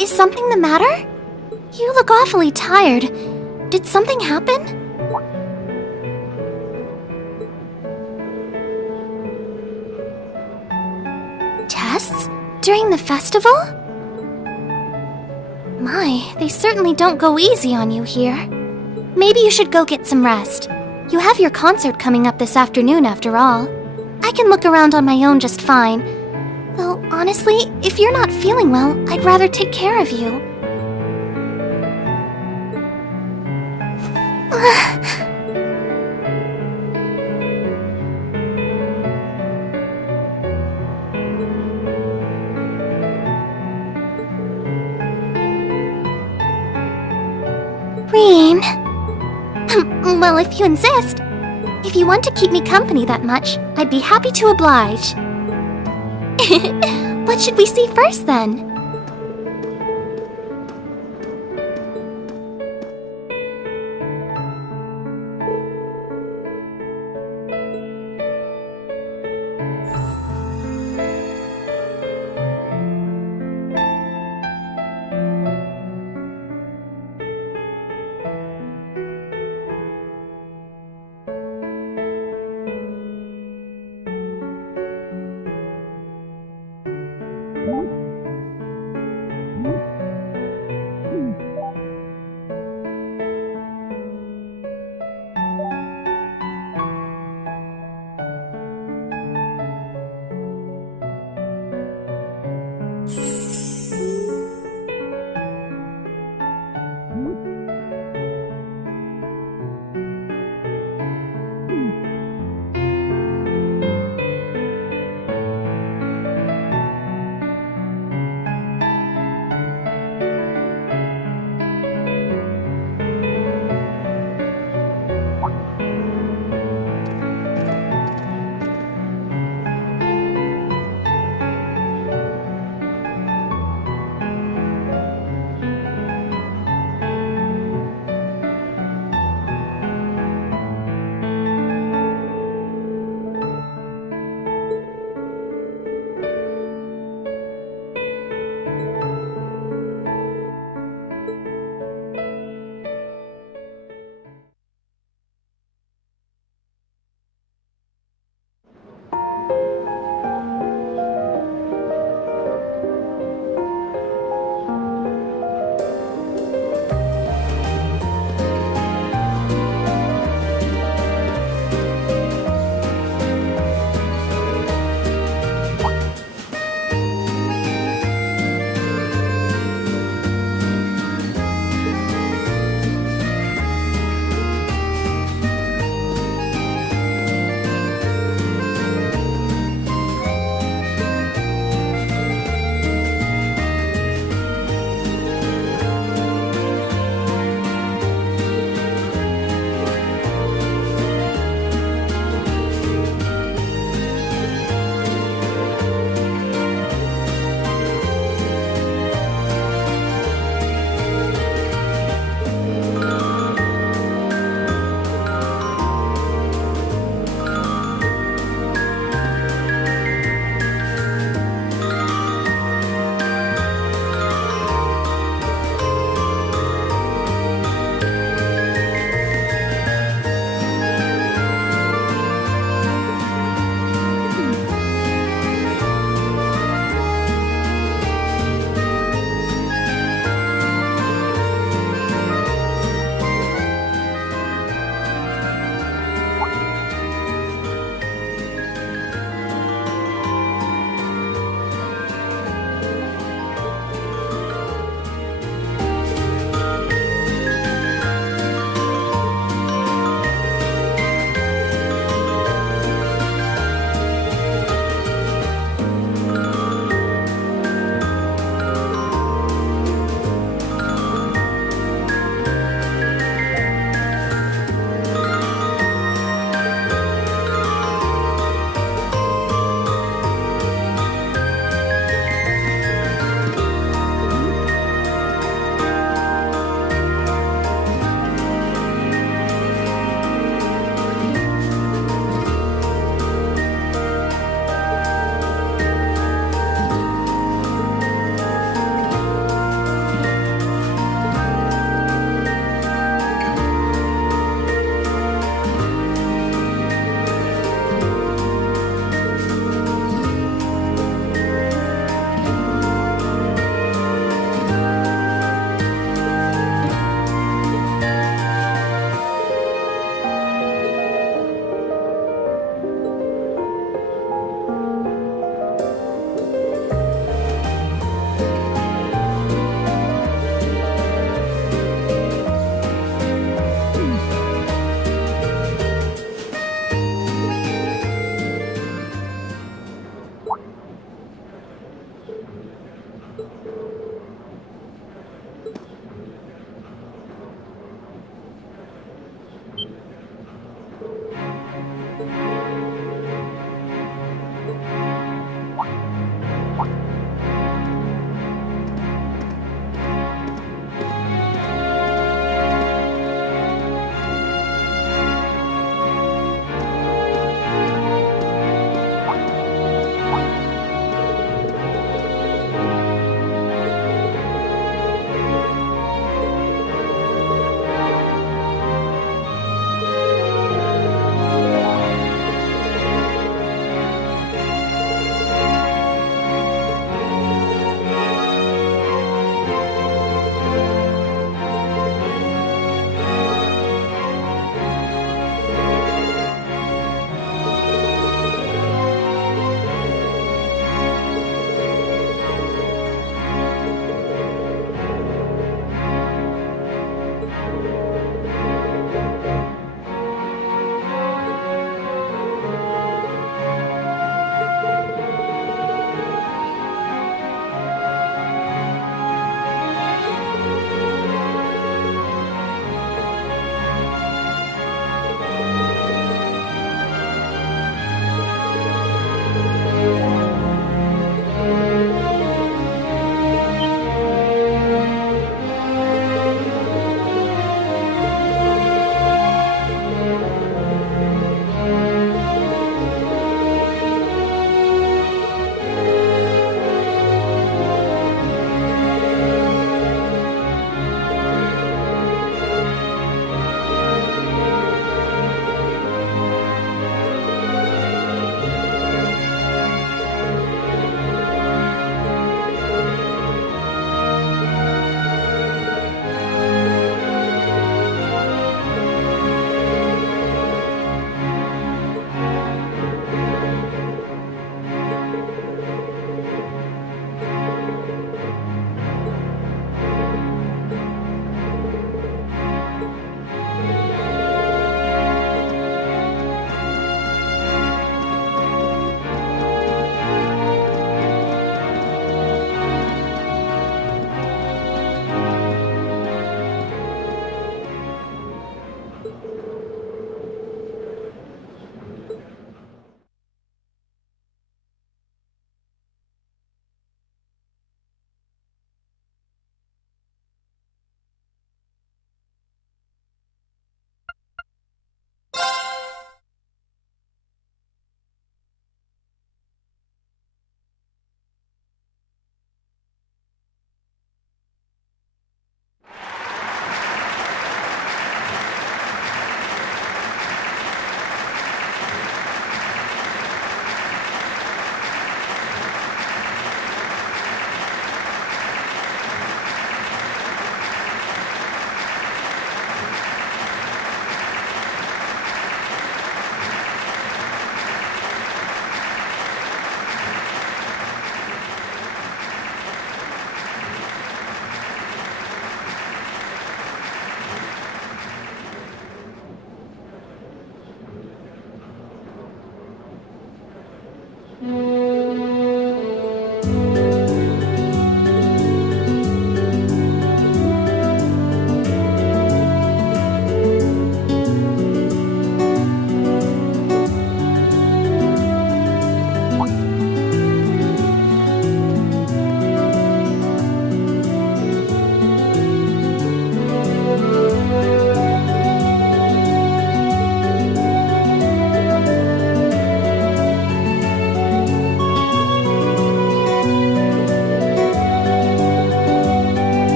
Is something the matter? You look awfully tired. Did something happen? Tests? During the festival? My, they certainly don't go easy on you here. Maybe you should go get some rest. You have your concert coming up this afternoon after all. I can look around on my own just fine. Though, honestly, if you're not feeling well, I'd rather take care of you. Reen. Well, if you insist. If you want to keep me company that much, I'd be happy to oblige. What should we see first, then?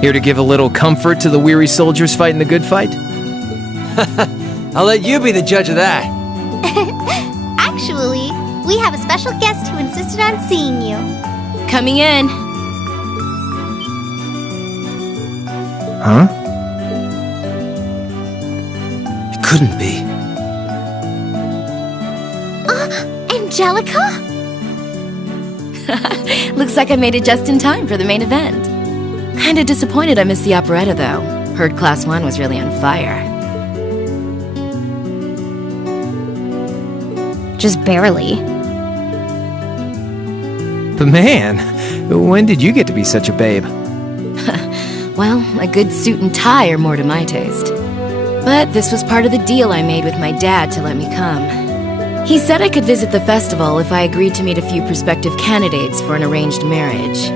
Here to give a little comfort to the weary soldiers fighting the good fight? I'll let you be the judge of that. Actually, we have a special guest who insisted on seeing you. Coming in. Huh? It couldn't be. Angelica? Looks like I made it just in time for the main event. Kinda disappointed I missed the operetta, though. Heard Class 1 was really on fire. Just barely. But man, when did you get to be such a babe? Well, a good suit and tie are more to my taste. But this was part of the deal I made with my dad to let me come. He said I could visit the festival if I agreed to meet a few prospective candidates for an arranged marriage.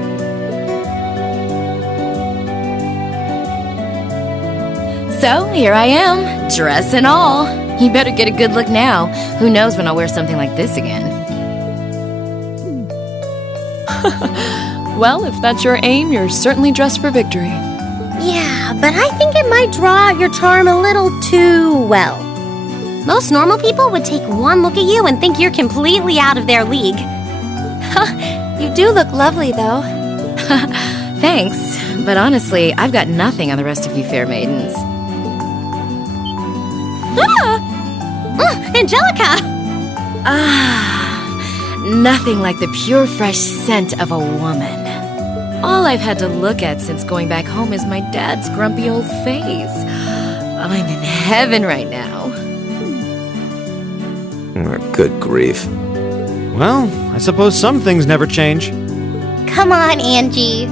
So, here I am, dress and all. You better get a good look now. Who knows when I'll wear something like this again. Well, if that's your aim, you're certainly dressed for victory. Yeah, but I think it might draw out your charm a little too well. Most normal people would take one look at you and think you're completely out of their league. You do look lovely, though. Thanks, but honestly, I've got nothing on the rest of you fair maidens. Angelica! Nothing like the pure fresh scent of a woman. All I've had to look at since going back home is my dad's grumpy old face. I'm in heaven right now. Good grief. Well, I suppose some things never change. Come on, Angie.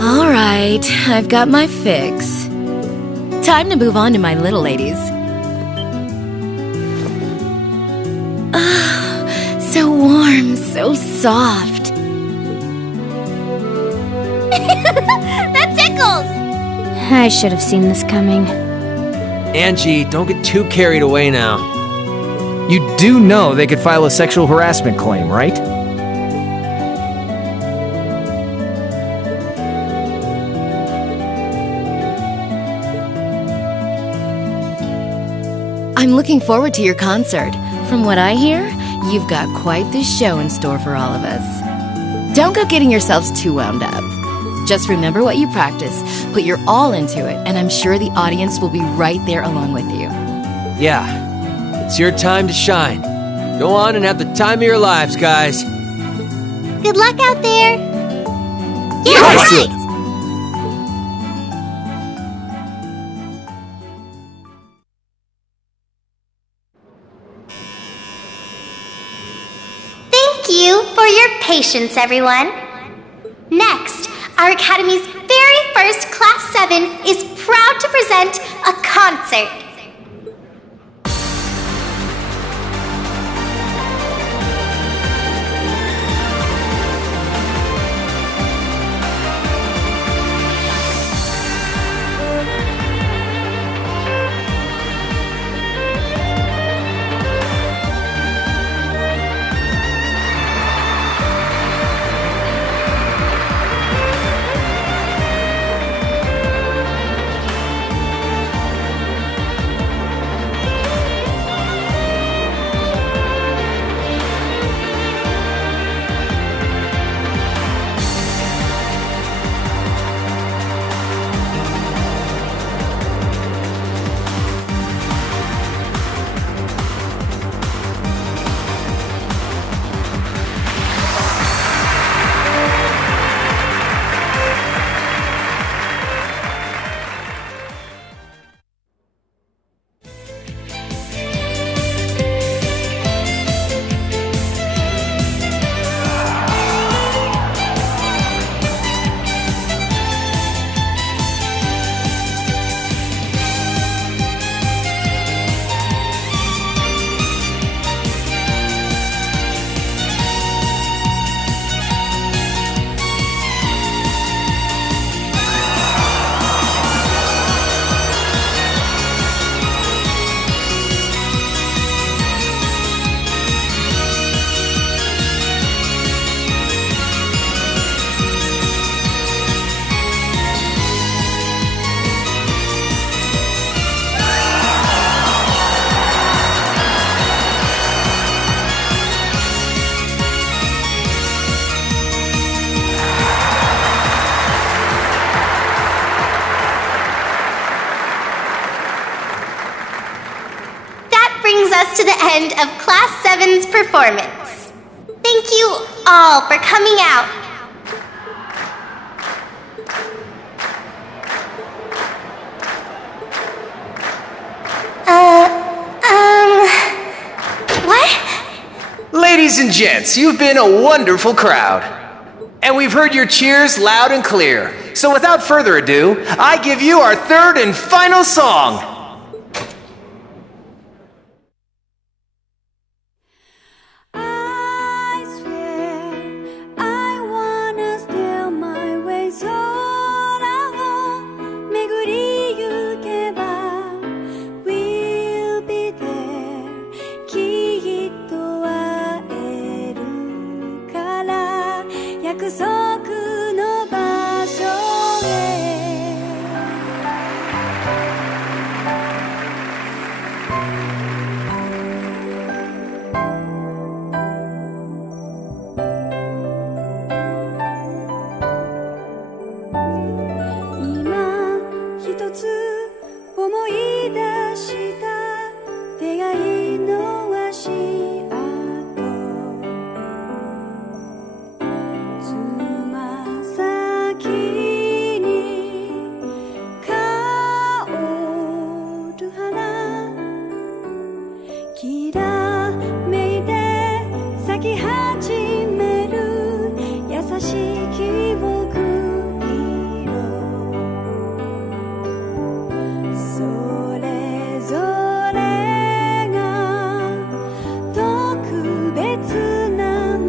All right, I've got my fix. Time to move on to my little ladies. So warm, so soft. That tickles! I should have seen this coming. Angie, don't get too carried away now. You do know they could file a sexual harassment claim, right? I'm looking forward to your concert. From what I hear, you've got quite the show in store for all of us. Don't go getting yourselves too wound up. Just remember what you practice, put your all into it, and I'm sure the audience will be right there along with you. Yeah, it's your time to shine. Go on and have the time of your lives, guys. Good luck out there. Yeah, Right. right! Thank you for your patience, everyone. Next, our Academy's very first Class 7 is proud to present a concert. us to the end of Class 7's performance. Thank you all for coming out. What? Ladies and gents, you've been a wonderful crowd. And we've heard your cheers loud and clear. So without further ado, I give you our third and final song.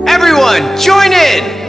Everyone, join in!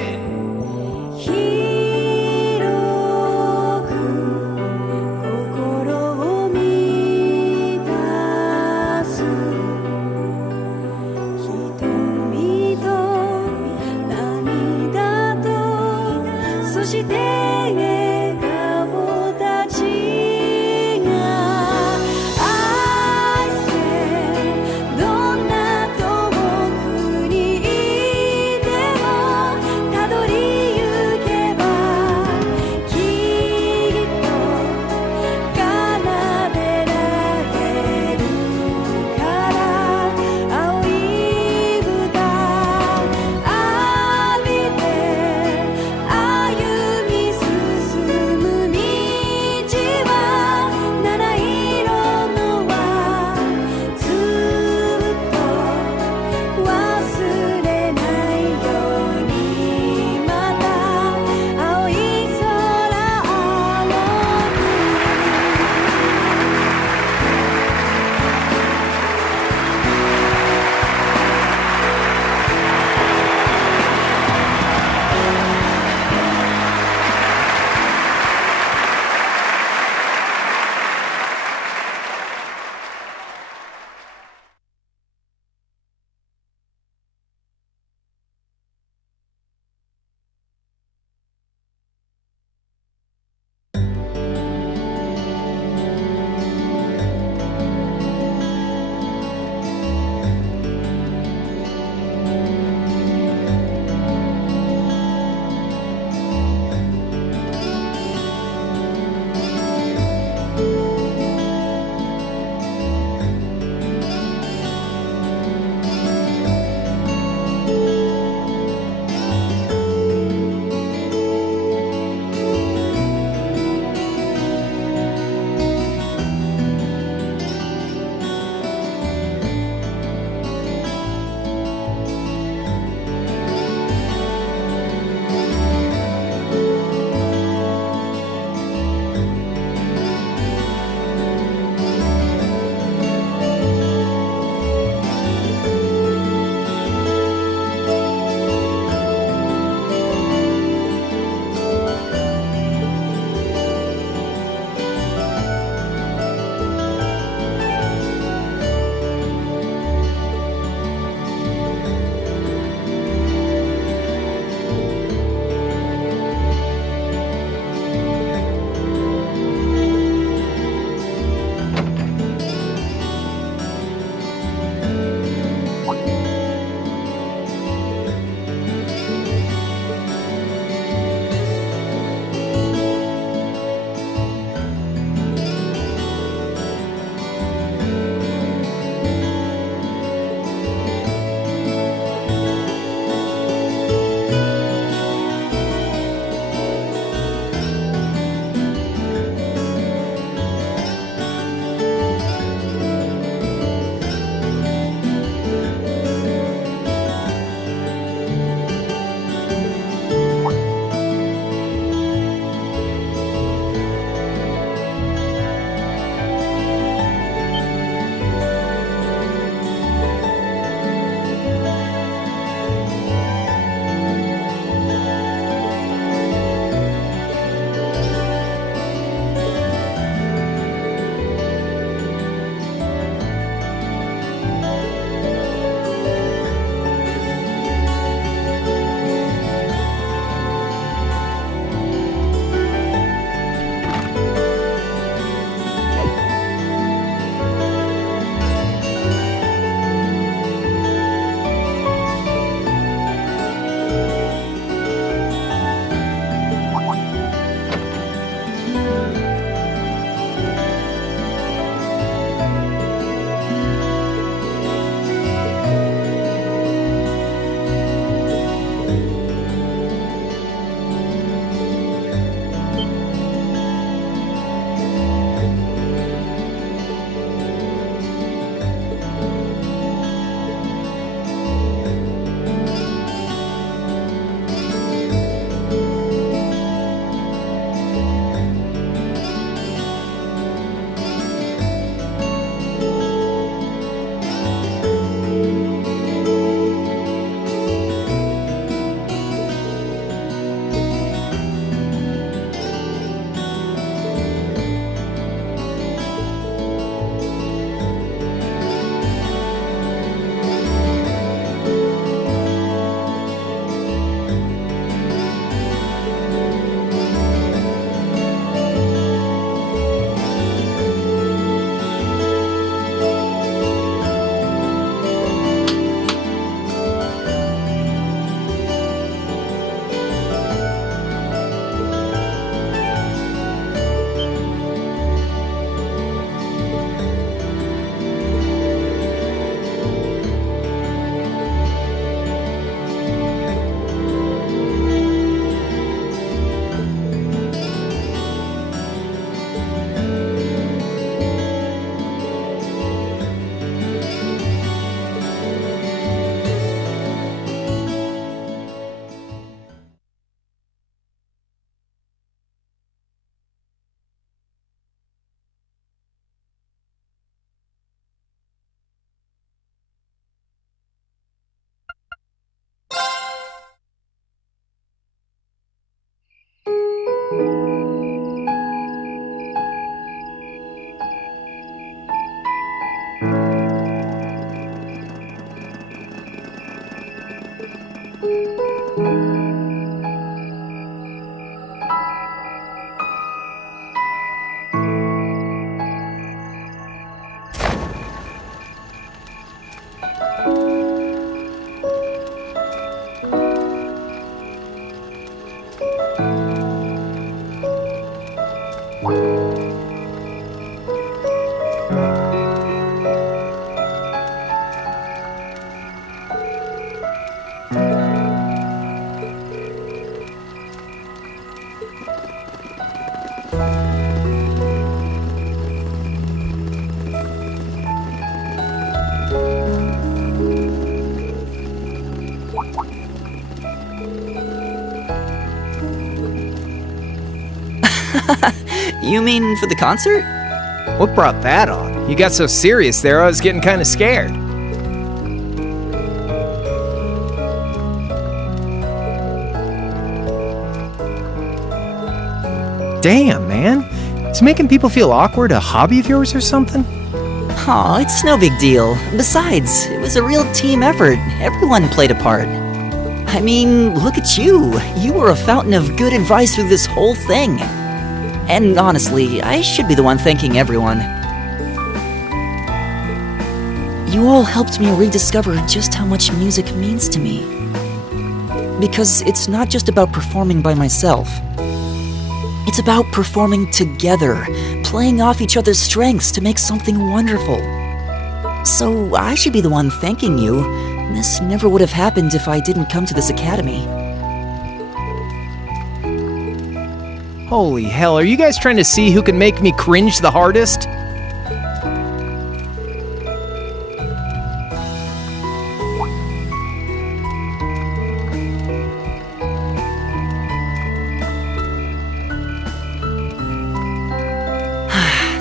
You mean for the concert? What brought that on? You got so serious there, I was getting kind of scared. Damn, man. Is making people feel awkward a hobby of yours or something? Aw, it's no big deal. Besides, it was a real team effort. Everyone played a part. I mean, look at you. You were a fountain of good advice through this whole thing. And honestly, I should be the one thanking everyone. You all helped me rediscover just how much music means to me. Because it's not just about performing by myself. It's about performing together, playing off each other's strengths to make something wonderful. So I should be the one thanking you. This never would have happened if I didn't come to this academy. Holy hell, are you guys trying to see who can make me cringe the hardest?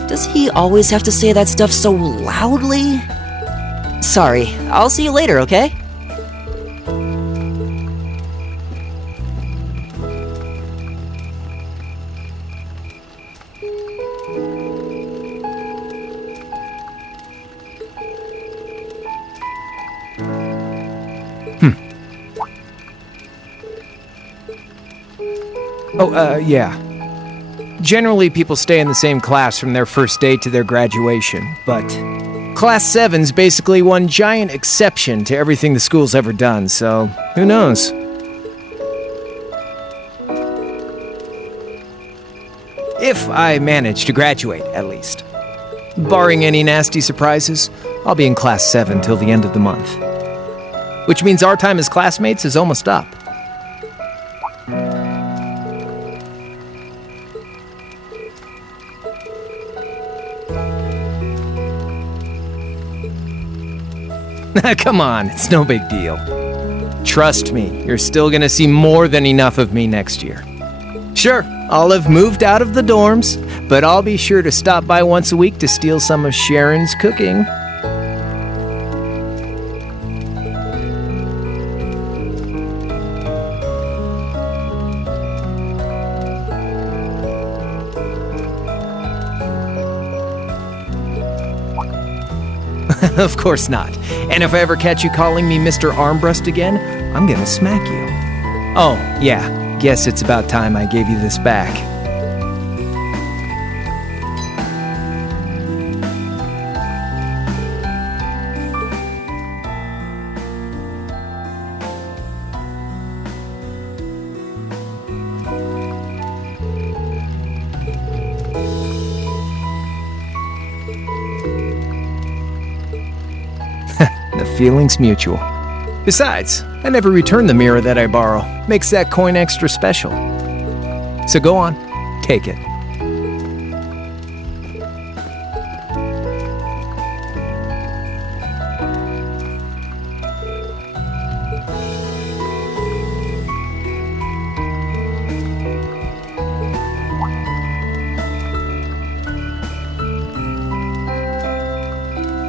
Does he always have to say that stuff so loudly? Sorry, I'll see you later, okay? Yeah. Generally, people stay in the same class from their first day to their graduation, but Class 7's basically one giant exception to everything the school's ever done, so who knows? If I manage to graduate, at least. Barring any nasty surprises, I'll be in Class 7 till the end of the month. Which means our time as classmates is almost up. Come on, it's no big deal. Trust me, you're still gonna see more than enough of me next year. Sure, I'll have moved out of the dorms, but I'll be sure to stop by once a week to steal some of Sharon's cooking. Of course not. And if I ever catch you calling me Mr. Armbrust again, I'm gonna smack you. Oh, yeah, guess it's about time I gave you this back. The feeling's mutual. Besides, I never return the mirror that I borrow. Makes that coin extra special. So go on, take it.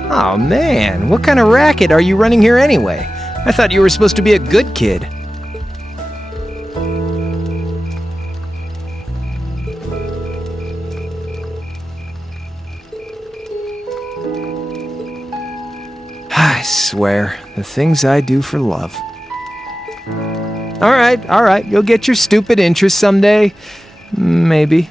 Oh man, what kind of racket are you running here anyway? I thought you were supposed to be a good kid. I swear, the things I do for love. All right, you'll get your stupid interest someday. Maybe.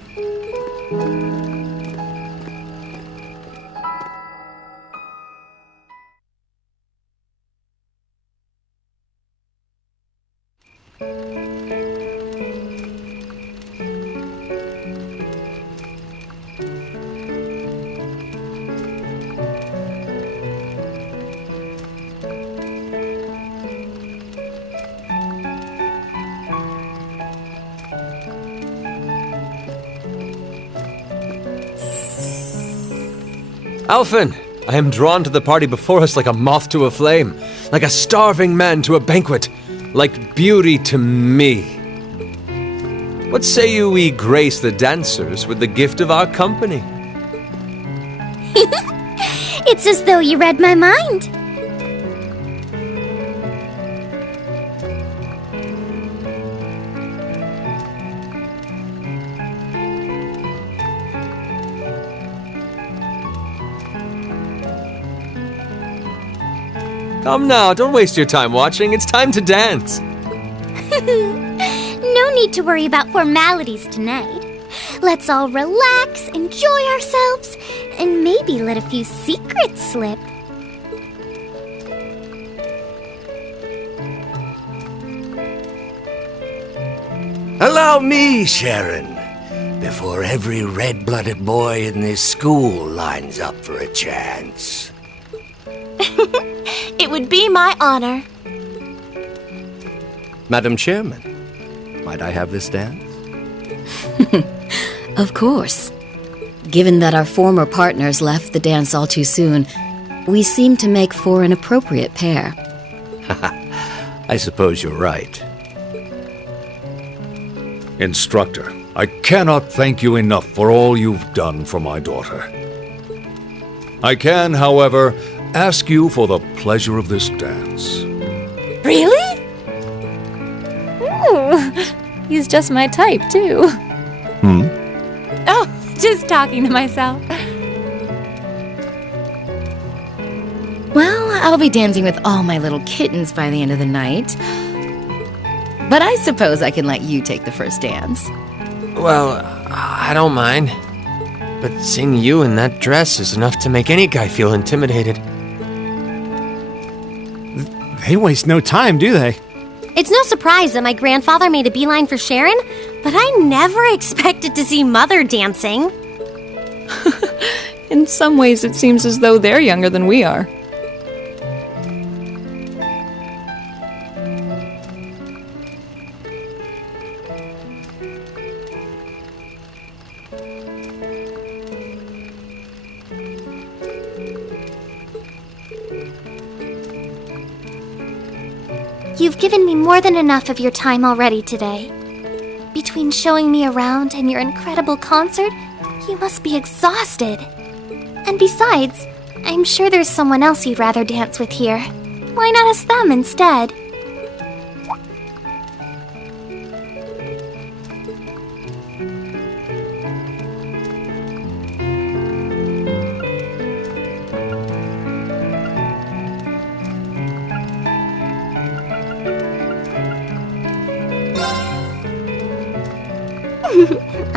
Alphen, I am drawn to the party before us like a moth to a flame, like a starving man to a banquet, like beauty to me. What say you we grace the dancers with the gift of our company? It's as though you read my mind. Come now, don't waste your time watching. It's time to dance. No need to worry about formalities tonight. Let's all relax, enjoy ourselves, and maybe let a few secrets slip. Allow me, Sharon, before every red-blooded boy in this school lines up for a chance. It would be my honor. Madam Chairman, might I have this dance? Of course. Given that our former partners left the dance all too soon, we seem to make for an appropriate pair. I suppose you're right. Instructor, I cannot thank you enough for all you've done for my daughter. I can, however, ask you for the pleasure of this dance. Really? Ooh, he's just my type, too. Oh, just talking to myself. Well, I'll be dancing with all my little kittens by the end of the night. But I suppose I can let you take the first dance. Well, I don't mind. But seeing you in that dress is enough to make any guy feel intimidated. They waste no time, do they? It's no surprise that my grandfather made a beeline for Sharon, but I never expected to see Mother dancing. In some ways, it seems as though they're younger than we are. You've given me more than enough of your time already today. Between showing me around and your incredible concert, you must be exhausted. And besides, I'm sure there's someone else you'd rather dance with here. Why not ask them instead?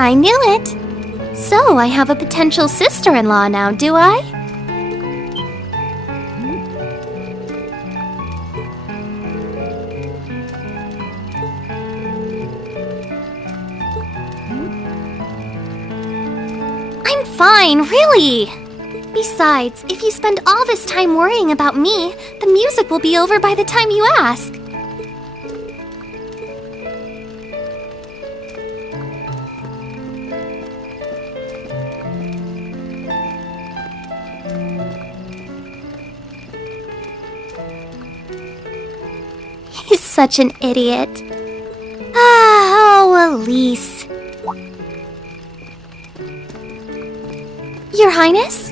I knew it. So, I have a potential sister-in-law now, do I? I'm fine, really. Besides, if you spend all this time worrying about me, the music will be over by the time you ask. He's such an idiot. Oh, Elise. Your Highness?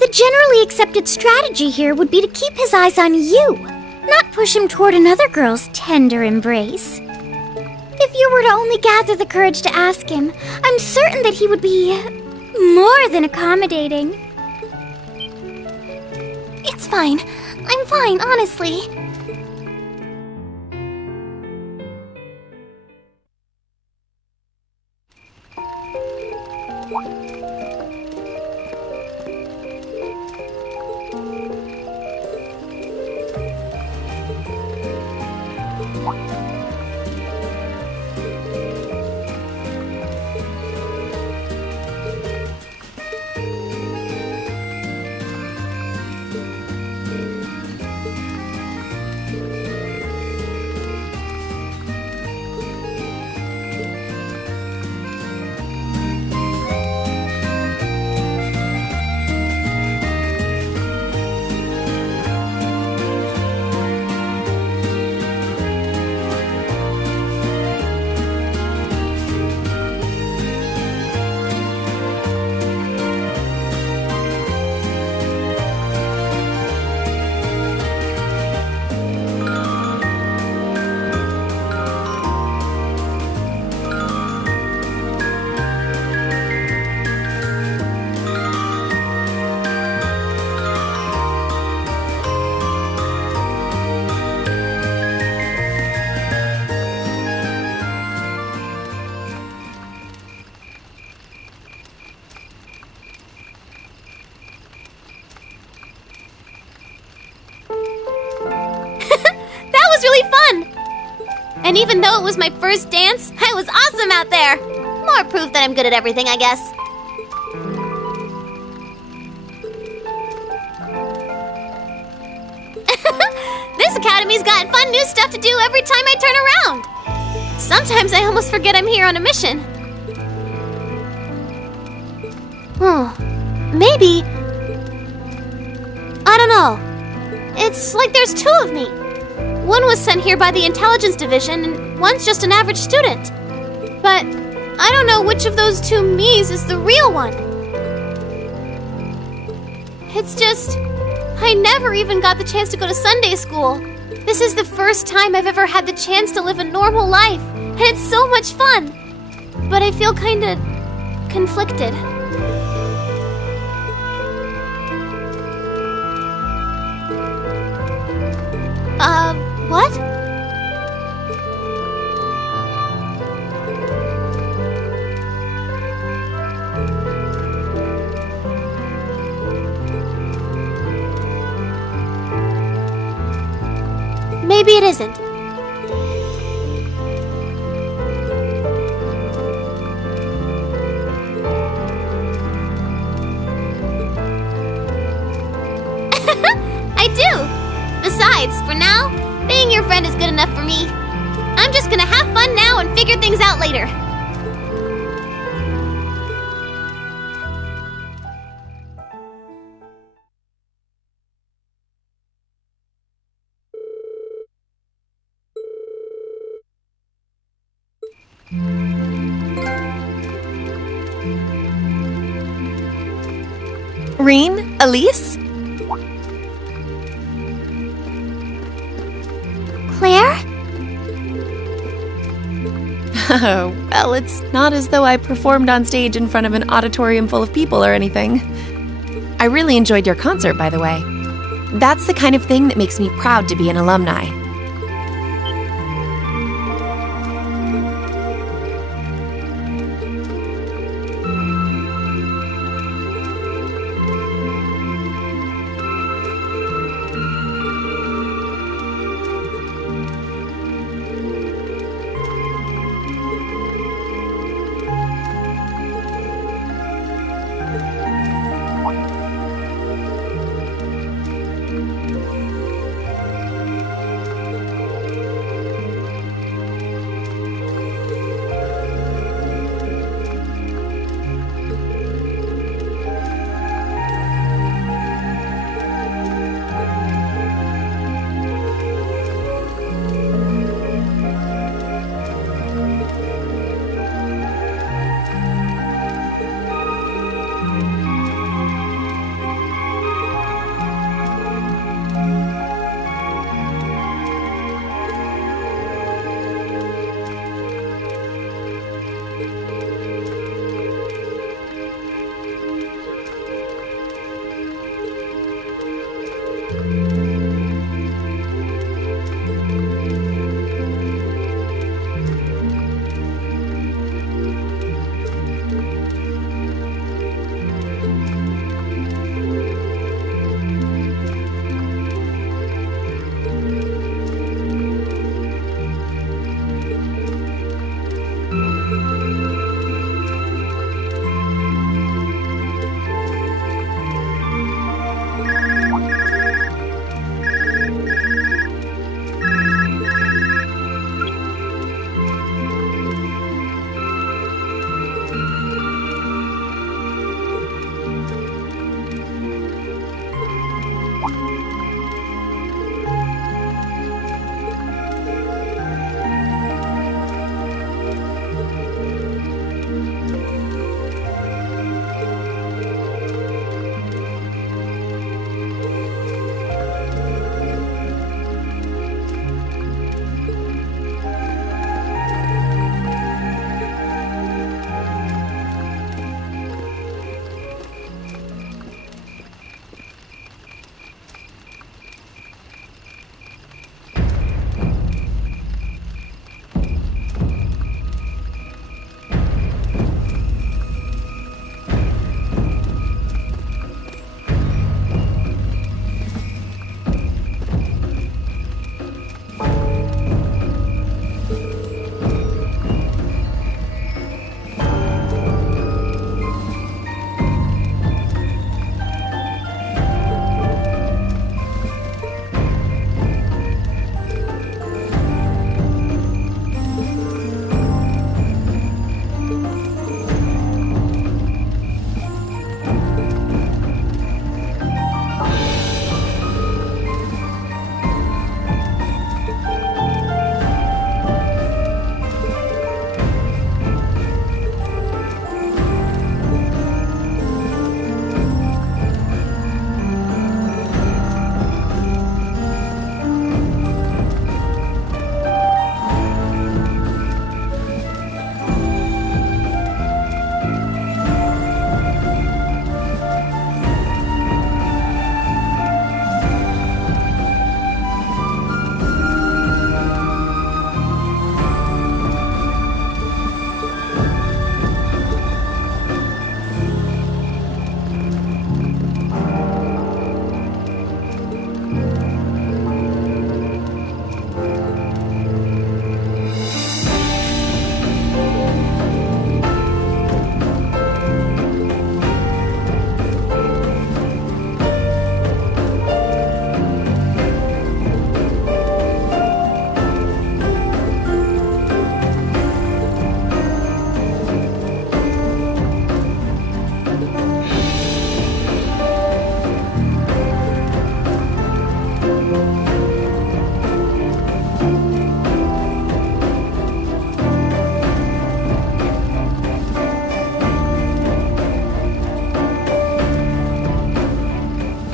The generally accepted strategy here would be to keep his eyes on you, not push him toward another girl's tender embrace. If you were to only gather the courage to ask him, I'm certain that he would be more than accommodating. It's fine. I'm fine, honestly. And even though it was my first dance, I was awesome out there. More proof that I'm good at everything, I guess. This academy's got fun new stuff to do every time I turn around. Sometimes I almost forget I'm here on a mission. Maybe... I don't know. It's like there's two of me. One was sent here by the intelligence division, and one's just an average student. But I don't know which of those two me's is the real one. It's just... I never even got the chance to go to Sunday school. This is the first time I've ever had the chance to live a normal life, and it's so much fun. But I feel kinda... conflicted. What? Maybe it isn't. I do! Besides, for now, being your friend is good enough for me. I'm just gonna have fun now and figure things out later. Reen? Elise? Claire? Oh, well, it's not as though I performed on stage in front of an auditorium full of people or anything. I really enjoyed your concert, by the way. That's the kind of thing that makes me proud to be an alumni.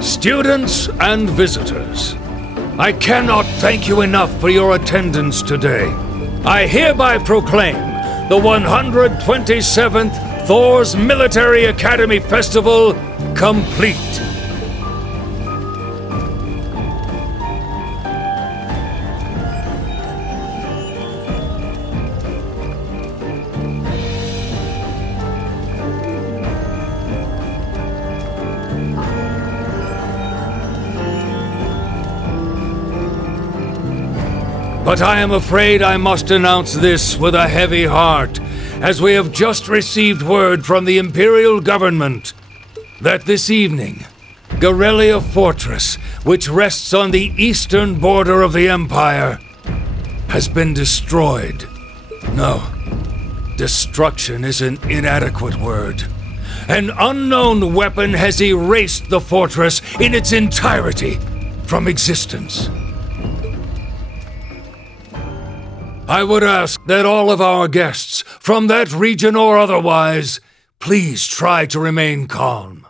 Students and visitors, I cannot thank you enough for your attendance today. I hereby proclaim the 127th Thor's Military Academy Festival complete. But I am afraid I must announce this with a heavy heart, as we have just received word from the Imperial government that this evening, Garrelia Fortress, which rests on the eastern border of the Empire, has been destroyed. No, destruction is an inadequate word. An unknown weapon has erased the fortress in its entirety from existence. I would ask that all of our guests, from that region or otherwise, please try to remain calm.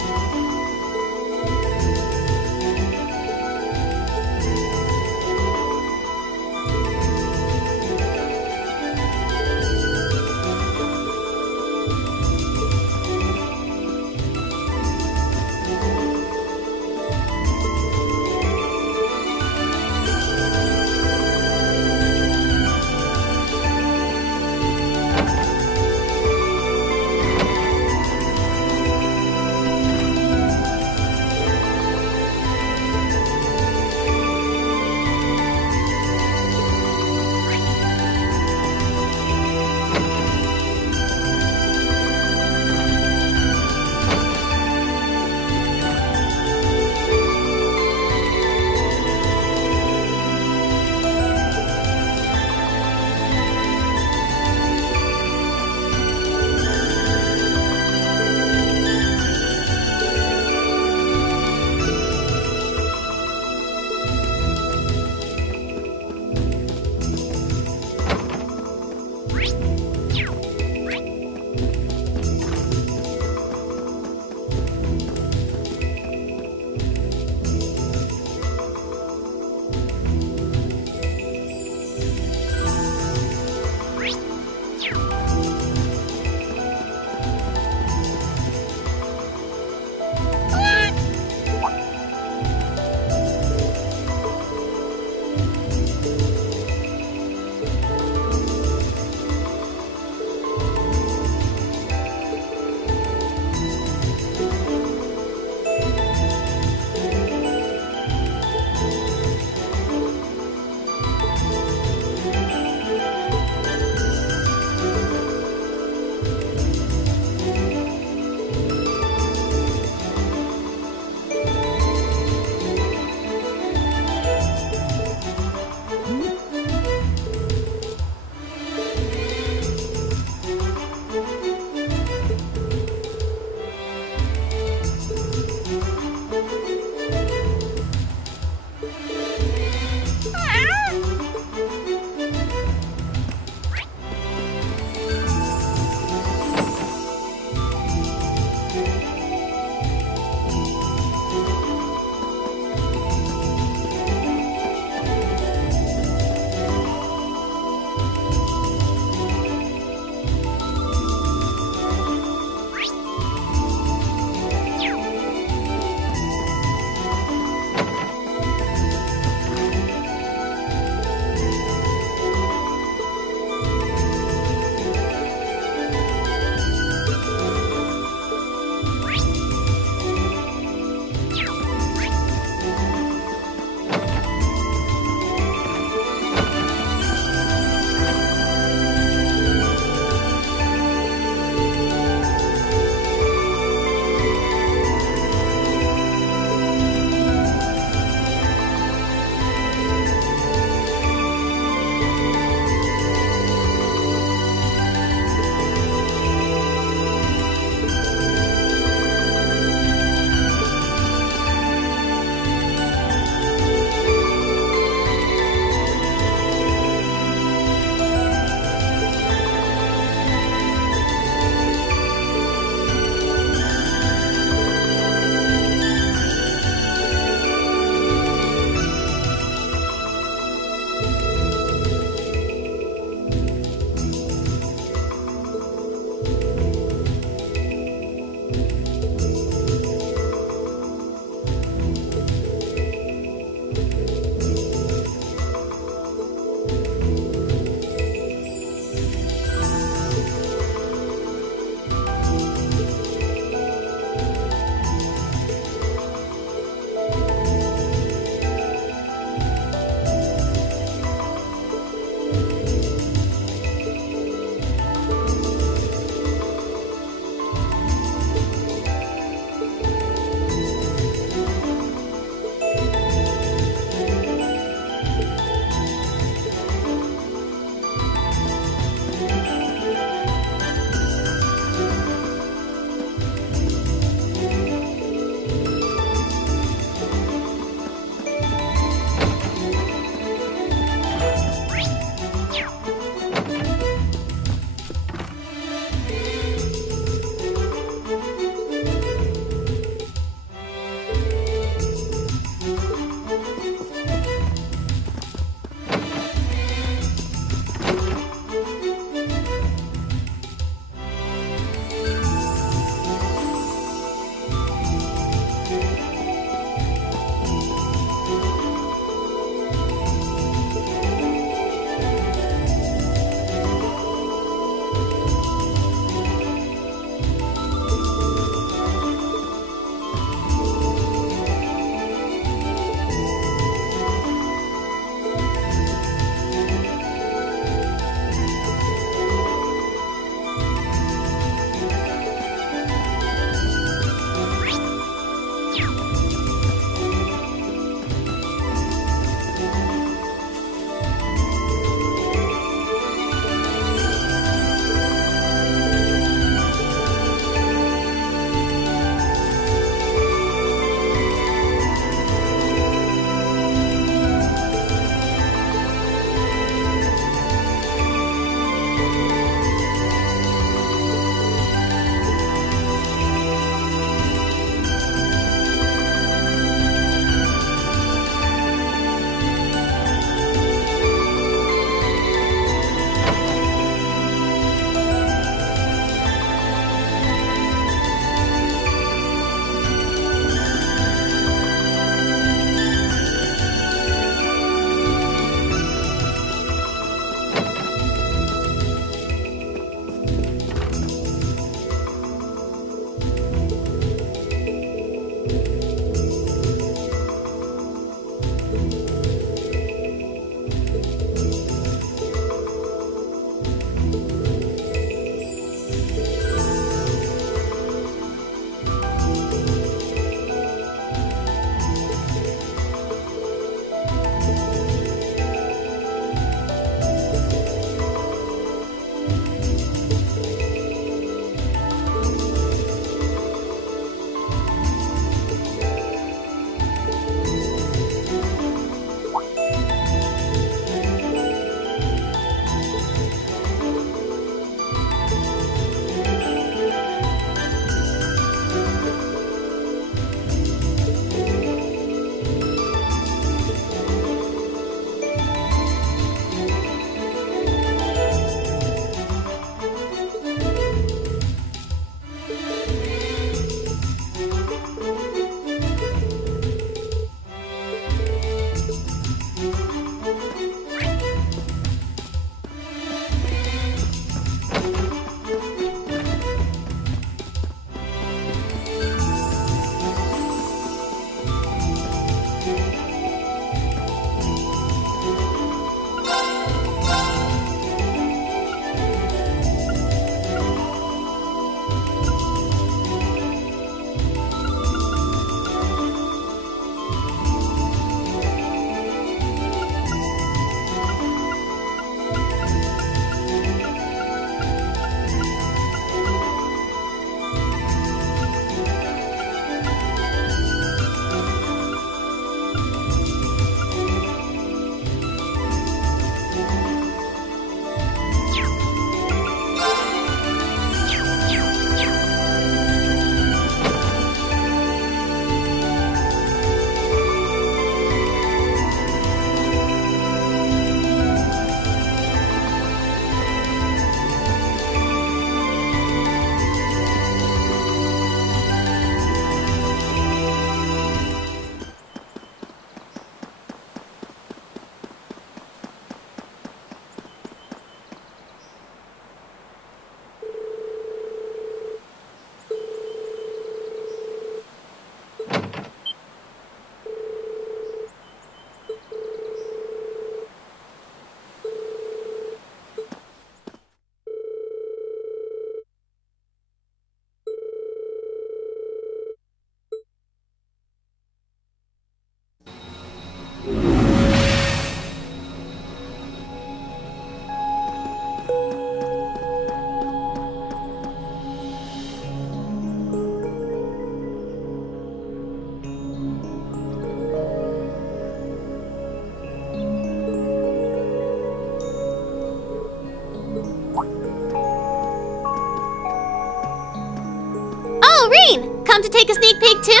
Reen! Come to take a sneak peek too?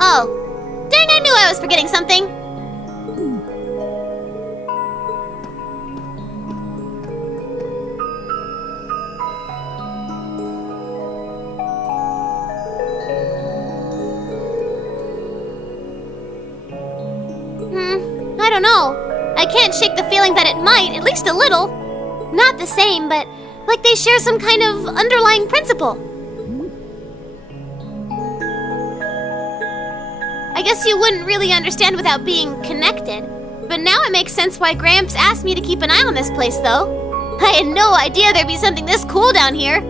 Oh. Dang, I knew I was forgetting something. I don't know. I can't shake the feeling that it might, at least a little. Not the same, but like they share some kind of underlying principle. I guess you wouldn't really understand without being connected. But now it makes sense why Gramps asked me to keep an eye on this place, though. I had no idea there'd be something this cool down here.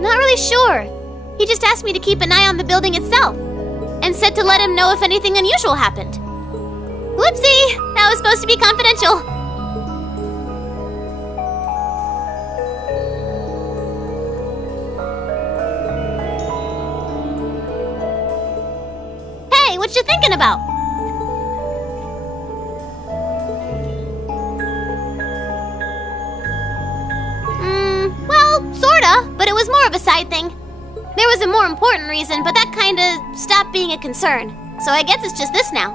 Not really sure. He just asked me to keep an eye on the building itself, and said to let him know if anything unusual happened. Whoopsie! That was supposed to be confidential. Hey, what you thinking about? Well, sorta, but it was more of a side thing. There was a more important reason, but that kinda stopped being a concern. So I guess it's just this now.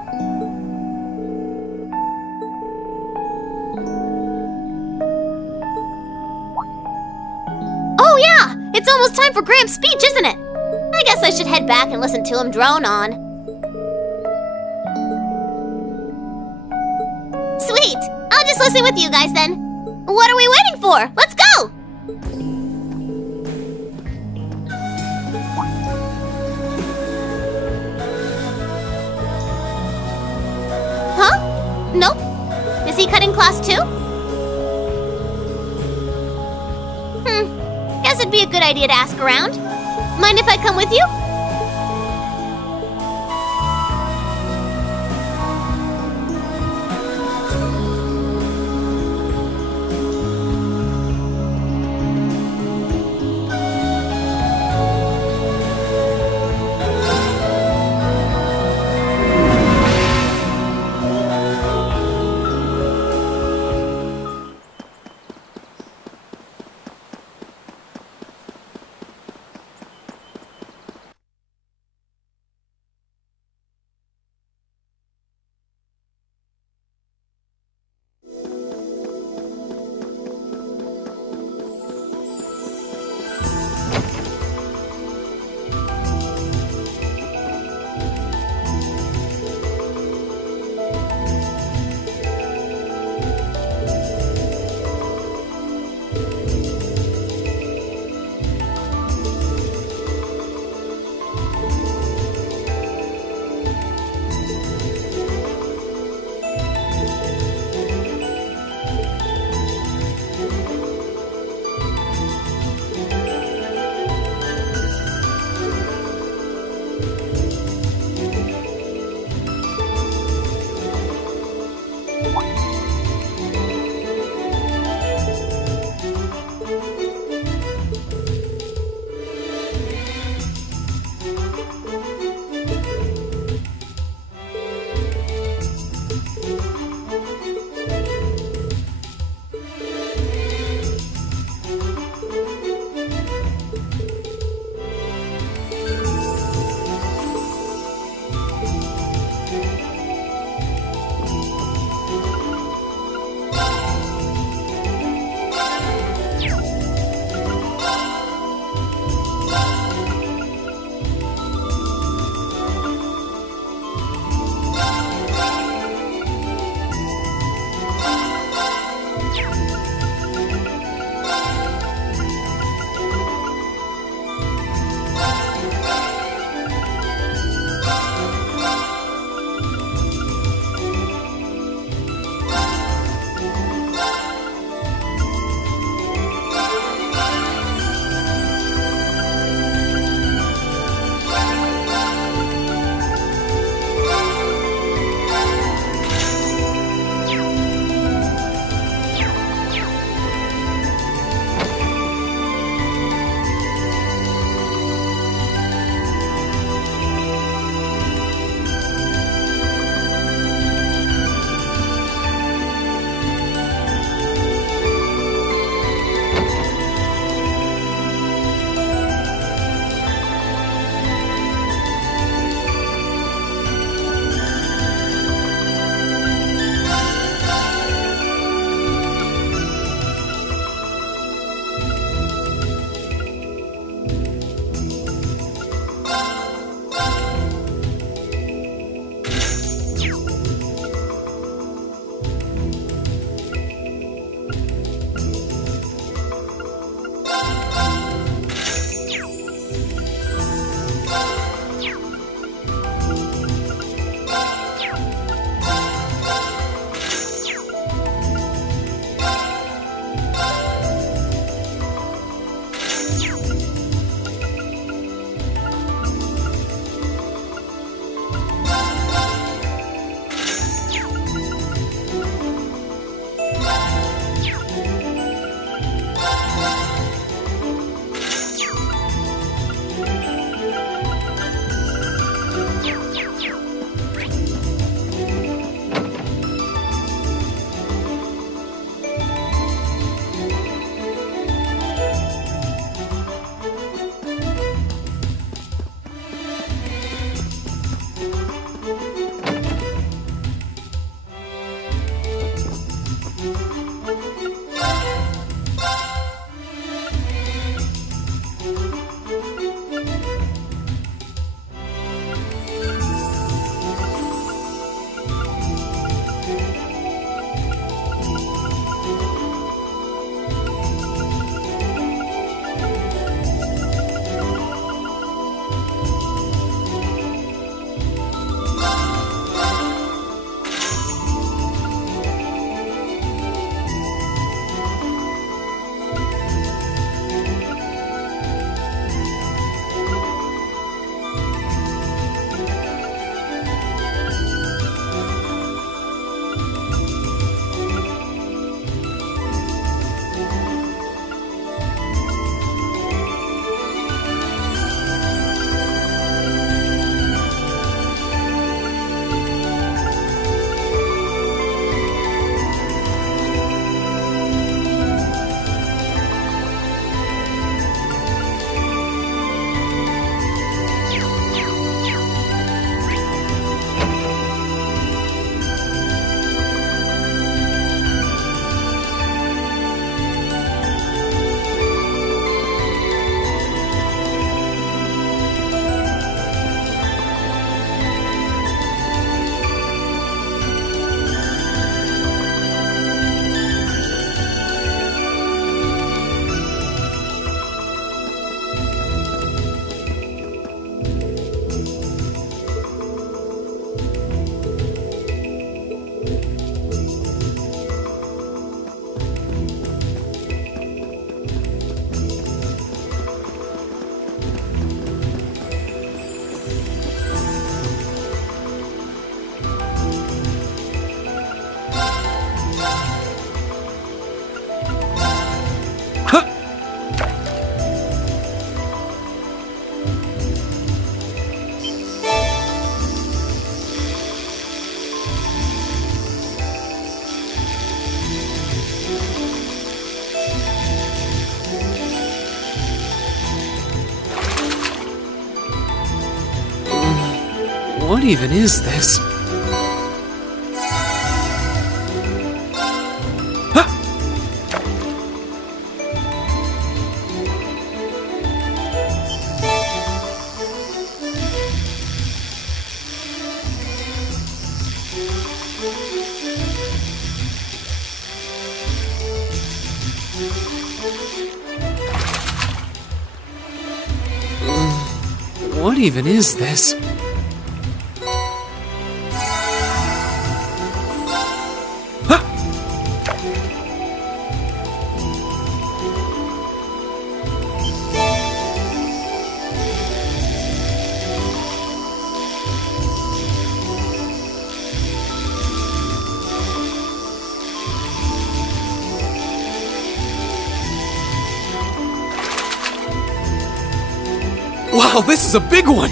Oh yeah! It's almost time for Gramps' speech, isn't it? I guess I should head back and listen to him drone on. Sweet! I'll just listen with you guys then. What are we waiting for? Let's go! Huh? Nope. Is he cutting class too? Guess it'd be a good idea to ask around. Mind if I come with you? What even is this? What even is this? Wow, this is a big one!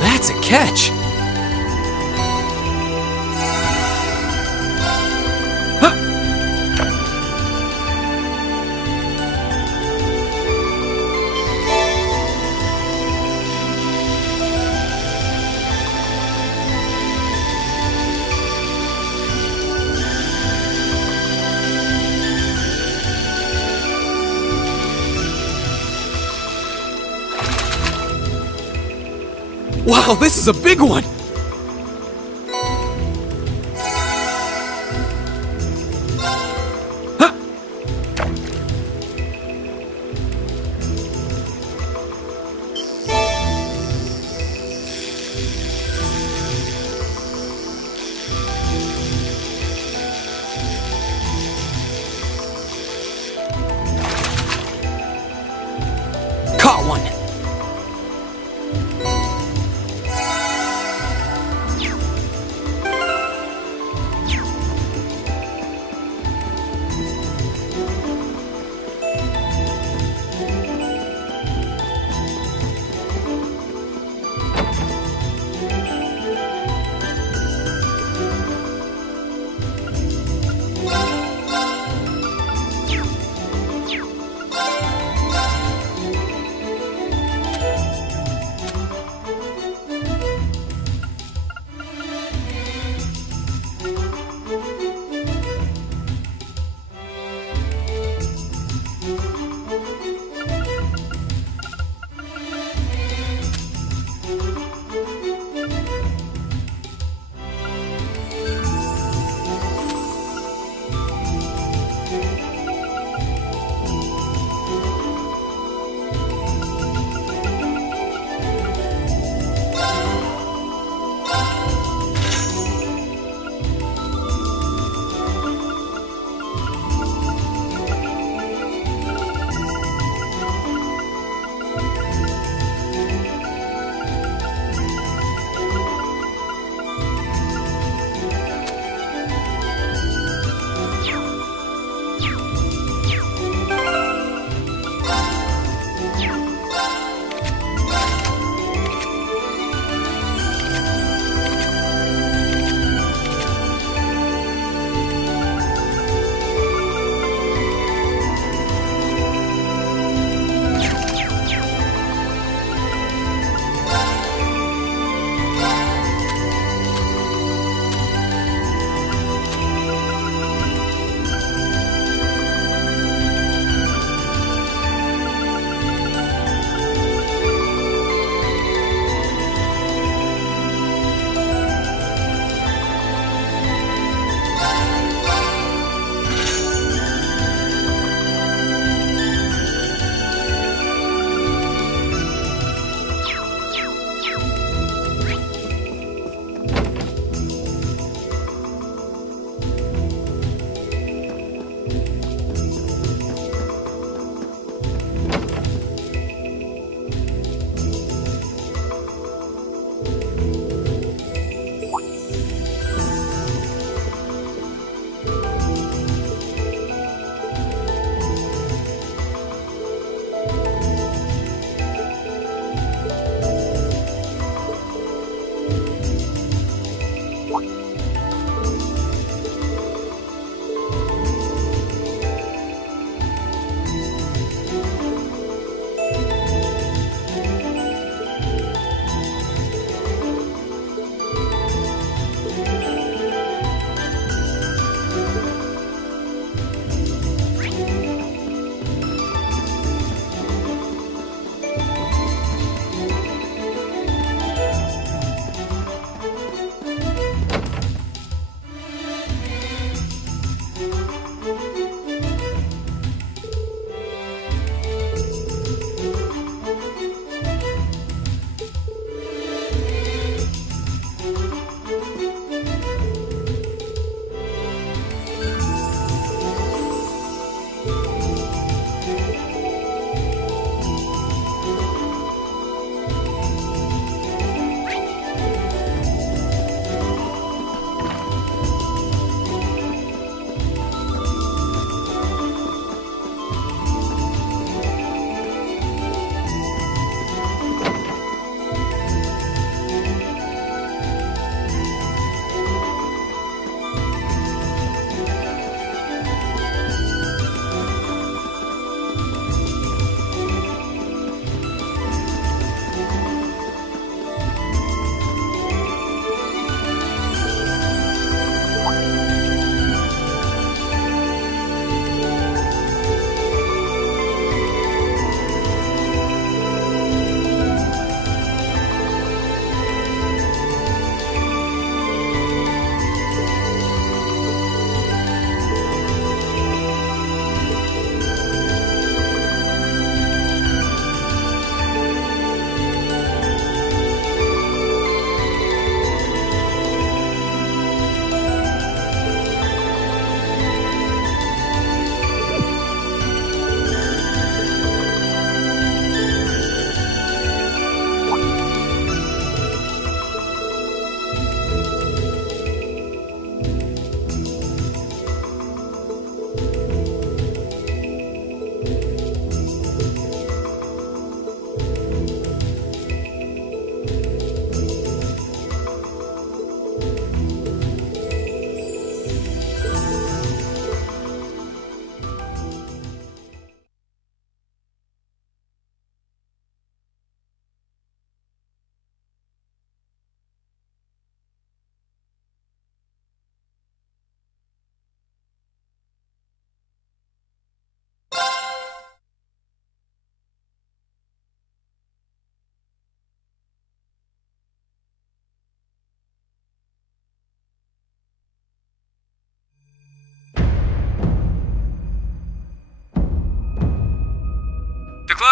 That's a catch! Wow, this is a big one! Caught one!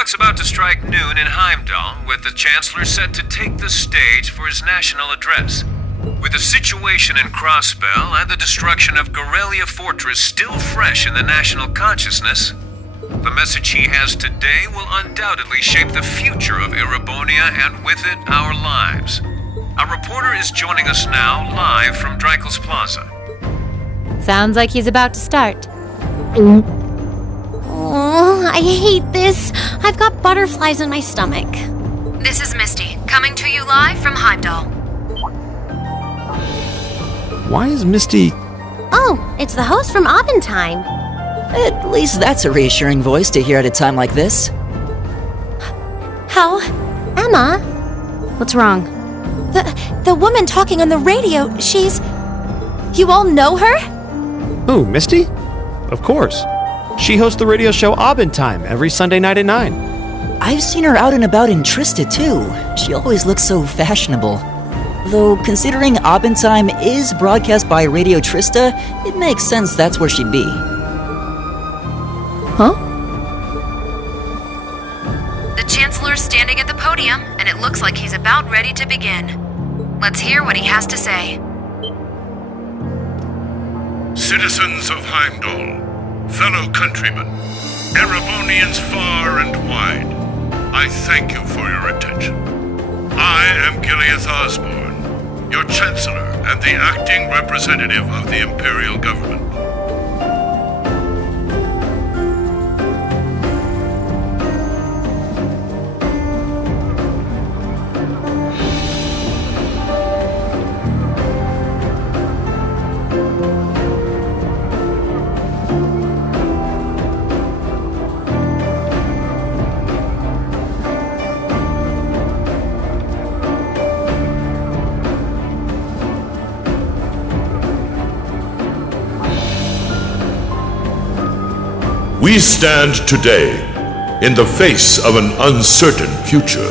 clock's about to strike noon in Heimdallr, with the Chancellor set to take the stage for his national address. With the situation in Crossbell and the destruction of Gorelia Fortress still fresh in the national consciousness, the message he has today will undoubtedly shape the future of Erebonia and with it, our lives. A reporter is joining us now, live from Dreikel's Plaza. Sounds like he's about to start. Oh, I hate this. I've got butterflies in my stomach. This is Misty, coming to you live from Heimdallr. Why is Misty... Oh, it's the host from Abendheim. At least that's a reassuring voice to hear at a time like this. How? Emma? What's wrong? The woman talking on the radio, she's... You all know her? Who, Misty? Of course. She hosts the radio show Abendheim every Sunday night at 9. I've seen her out and about in Trista, too. She always looks so fashionable. Though, considering Abendheim is broadcast by Radio Trista, it makes sense that's where she'd be. Huh? The Chancellor's standing at the podium, and it looks like he's about ready to begin. Let's hear what he has to say. Citizens of Heimdallr, fellow countrymen, Erebonians far and wide, I thank you for your attention. I am Gileath Osborne, your Chancellor and the acting representative of the Imperial Government. We stand today in the face of an uncertain future.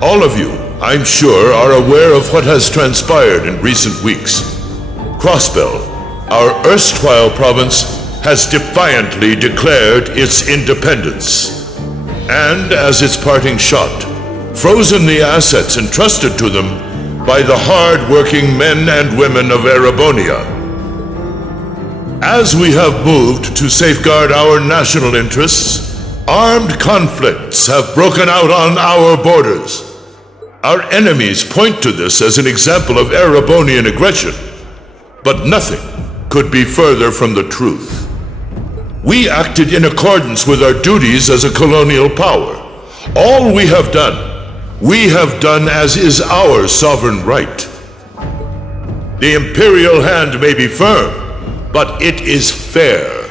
All of you, I'm sure, are aware of what has transpired in recent weeks. Crossbell, our erstwhile province, has defiantly declared its independence. And as its parting shot, frozen the assets entrusted to them by the hard-working men and women of Erebonia. As we have moved to safeguard our national interests, armed conflicts have broken out on our borders. Our enemies point to this as an example of Erebonian aggression, but nothing could be further from the truth. We acted in accordance with our duties as a colonial power. All we have done as is our sovereign right. The imperial hand may be firm, but it is fair.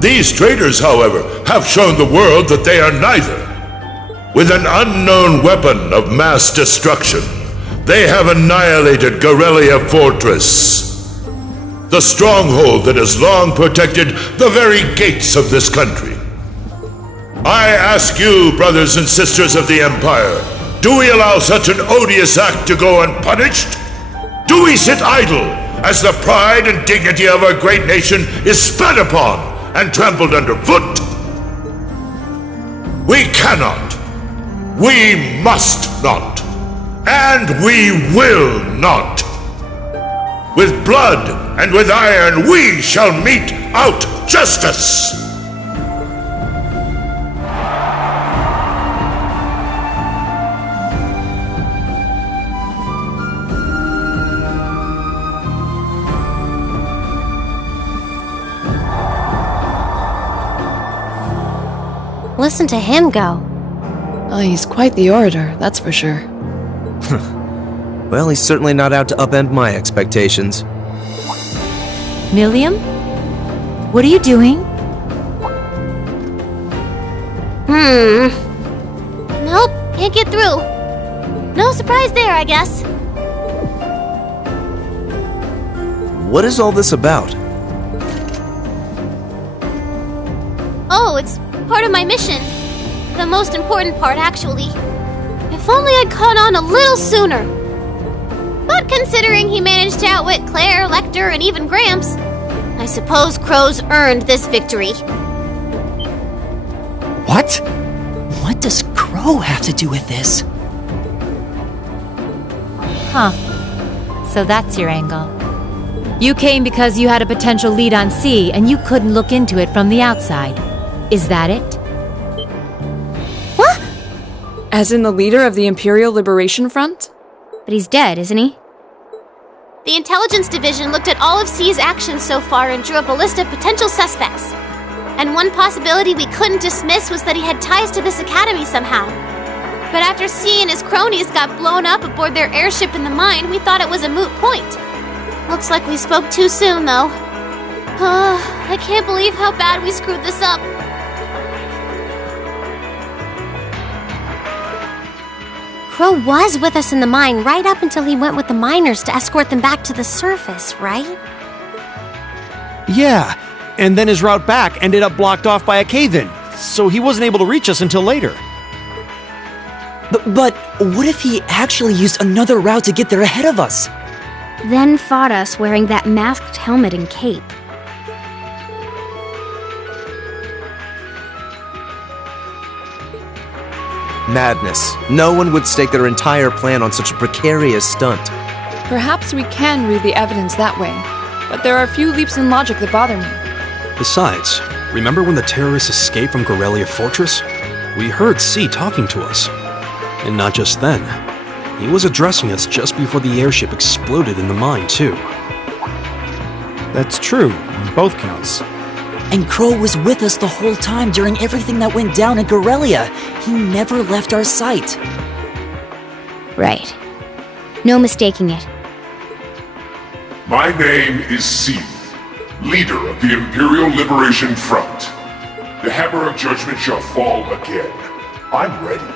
These traitors, however, have shown the world that they are neither. With an unknown weapon of mass destruction, they have annihilated Gorelia Fortress, the stronghold that has long protected the very gates of this country. I ask you, brothers and sisters of the Empire, do we allow such an odious act to go unpunished? Do we sit idle as the pride and dignity of our great nation is spat upon and trampled underfoot? We cannot, we must not, and we will not. With blood and with iron we shall mete out justice. Listen to him go. Oh, he's quite the orator, that's for sure. Well, he's certainly not out to upend my expectations. Milliam? What are you doing? Nope, can't get through. No surprise there, I guess. What is all this about? Oh, it's part of my mission. The most important part, actually. If only I'd caught on a little sooner. But considering he managed to outwit Claire, Lecter, and even Gramps, I suppose Crow's earned this victory. What? What does Crow have to do with this? Huh. So that's your angle. You came because you had a potential lead on C and you couldn't look into it from the outside. Is that it? What? As in the leader of the Imperial Liberation Front? But he's dead, isn't he? The Intelligence Division looked at all of C's actions so far and drew up a list of potential suspects. And one possibility we couldn't dismiss was that he had ties to this academy somehow. But after C and his cronies got blown up aboard their airship in the mine, we thought it was a moot point. Looks like we spoke too soon, though. I can't believe how bad we screwed this up. Crow was with us in the mine right up until he went with the miners to escort them back to the surface, right? Yeah, and then his route back ended up blocked off by a cave-in, so he wasn't able to reach us until later. But what if he actually used another route to get there ahead of us? Then fought us wearing that masked helmet and cape. Madness. No one would stake their entire plan on such a precarious stunt. Perhaps we can read the evidence that way, but there are a few leaps in logic that bother me. Besides, remember when the terrorists escaped from Gorelia Fortress? We heard C talking to us. And not just then. He was addressing us just before the airship exploded in the mine, too. That's true, on both counts. And Crow was with us the whole time during everything that went down in Gorelia. He never left our sight. Right. No mistaking it. My name is Seath, leader of the Imperial Liberation Front. The hammer of judgment shall fall again. I'm ready.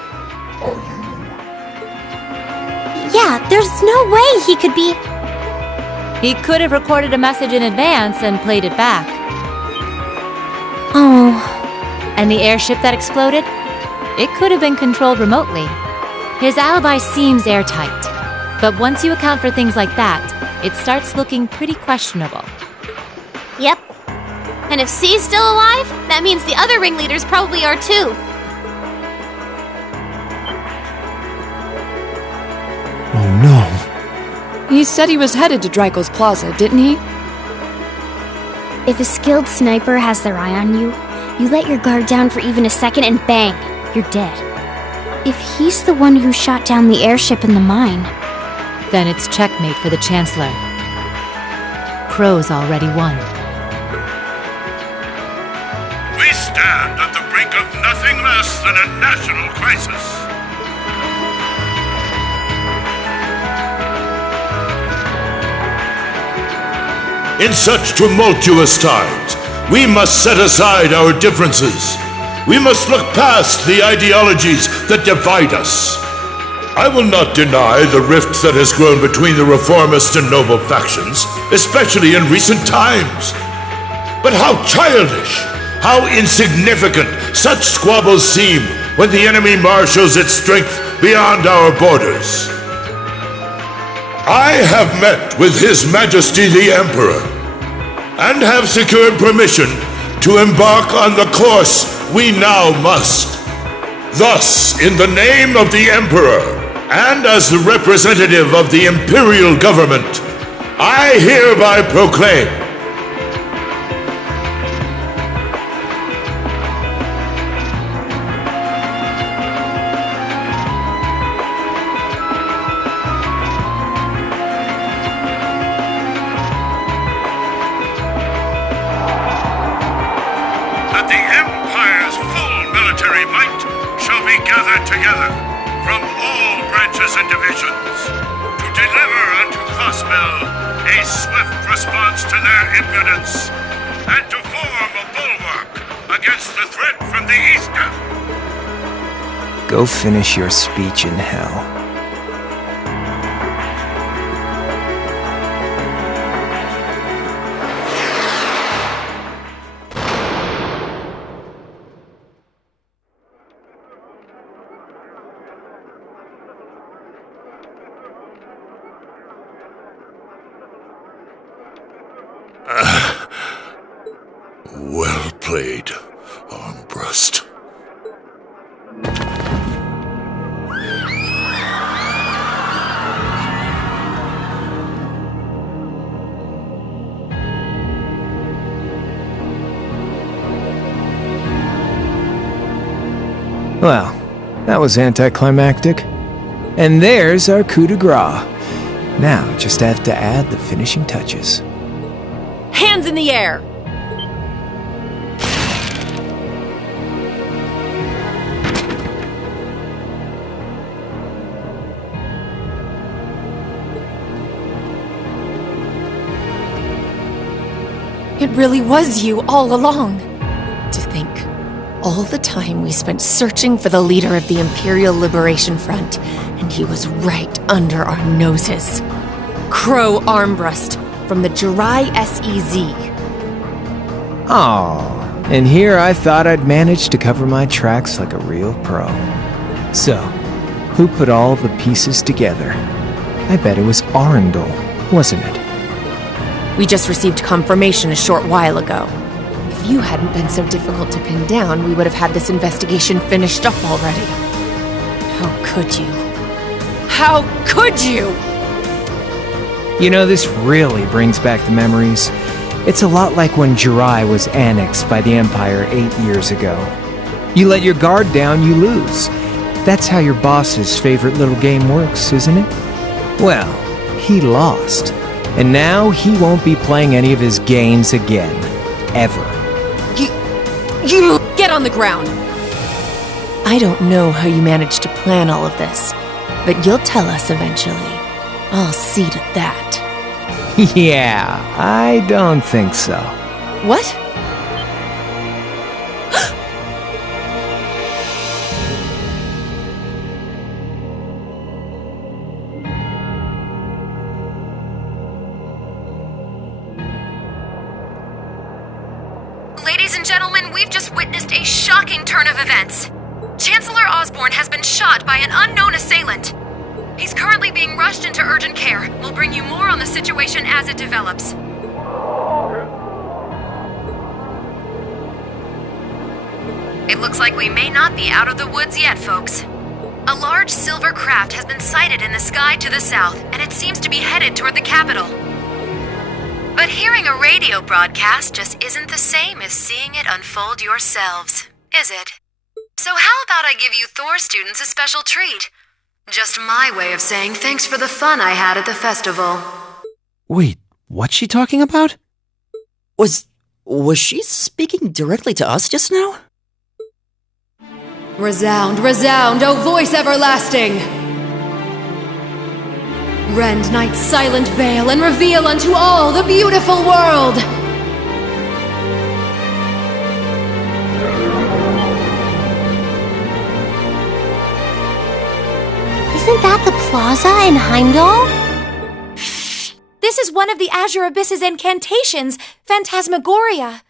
Are you? Yeah, there's no way he could be... He could have recorded a message in advance and played it back. Oh. And the airship that exploded? It could have been controlled remotely. His alibi seems airtight. But once you account for things like that, it starts looking pretty questionable. Yep. And if C's still alive, that means the other ringleaders probably are too. Oh no. He said he was headed to Dreikel's Plaza, didn't he? If a skilled sniper has their eye on you, you let your guard down for even a second and bang, you're dead. If he's the one who shot down the airship in the mine... Then it's checkmate for the Chancellor. Crow's already won. We stand at the brink of nothing less than a national crisis. In such tumultuous times, we must set aside our differences. We must look past the ideologies that divide us. I will not deny the rift that has grown between the reformist and noble factions, especially in recent times. But how childish, how insignificant such squabbles seem when the enemy marshals its strength beyond our borders. I have met with His Majesty the Emperor, and have secured permission to embark on the course we now must. Thus, in the name of the Emperor, and as the representative of the Imperial Government, I hereby proclaim that the Empire's full military might shall be gathered together from all branches and divisions to deliver unto Crossbell a swift response to their impudence and to form a bulwark against the threat from the eastern. Go finish your speech in hell. well played, Armbrust. Well, that was anticlimactic. And there's our coup de grace. Now, just have to add the finishing touches. Hands in the air! It really was you all along. To think, all the time we spent searching for the leader of the Imperial Liberation Front, and he was right under our noses. Crow Armbrust from the Jirai SEZ. Aw, and here I thought I'd managed to cover my tracks like a real pro. So, who put all the pieces together? I bet it was Arundel, wasn't it? We just received confirmation a short while ago. If you hadn't been so difficult to pin down, we would have had this investigation finished up already. How could you? How could you? You know, this really brings back the memories. It's a lot like when Jirai was annexed by the Empire 8 years ago. You let your guard down, you lose. That's how your boss's favorite little game works, isn't it? Well, he lost. And now he won't be playing any of his games again. Ever. You get on the ground! I don't know how you managed to plan all of this, but you'll tell us eventually. I'll see to that. Yeah, I don't think so. What? Ladies and gentlemen, we've just witnessed a shocking turn of events. Chancellor Osborne has been shot by an unknown assailant. He's currently being rushed into urgent care. We'll bring you more on the situation as it develops. It looks like we may not be out of the woods yet, folks. A large silver craft has been sighted in the sky to the south, and it seems to be headed toward the capital. But hearing a radio broadcast just isn't the same as seeing it unfold yourselves, is it? So how about I give you Thor students a special treat? Just my way of saying thanks for the fun I had at the festival. Wait, what's she talking about? Was she speaking directly to us just now? Resound, resound, O voice everlasting! Rend night's silent veil and reveal unto all the beautiful world! Isn't that the plaza in Heimdallr? This is one of the Azure Abyss's incantations, Phantasmagoria.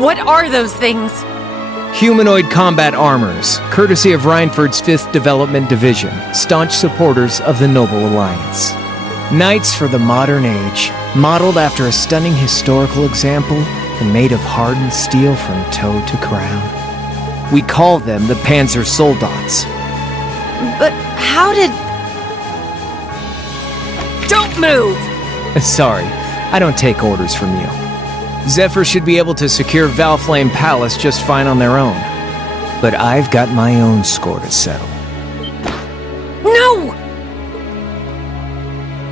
What are those things? Humanoid combat armors, courtesy of Reinford's 5th Development Division, staunch supporters of the Noble Alliance. Knights for the modern age, modeled after a stunning historical example and made of hardened steel from toe to crown. We call them the Panzer Soldats. But how did... Don't move! Sorry, I don't take orders from you. Zephyr should be able to secure Valflame Palace just fine on their own. But I've got my own score to settle. No!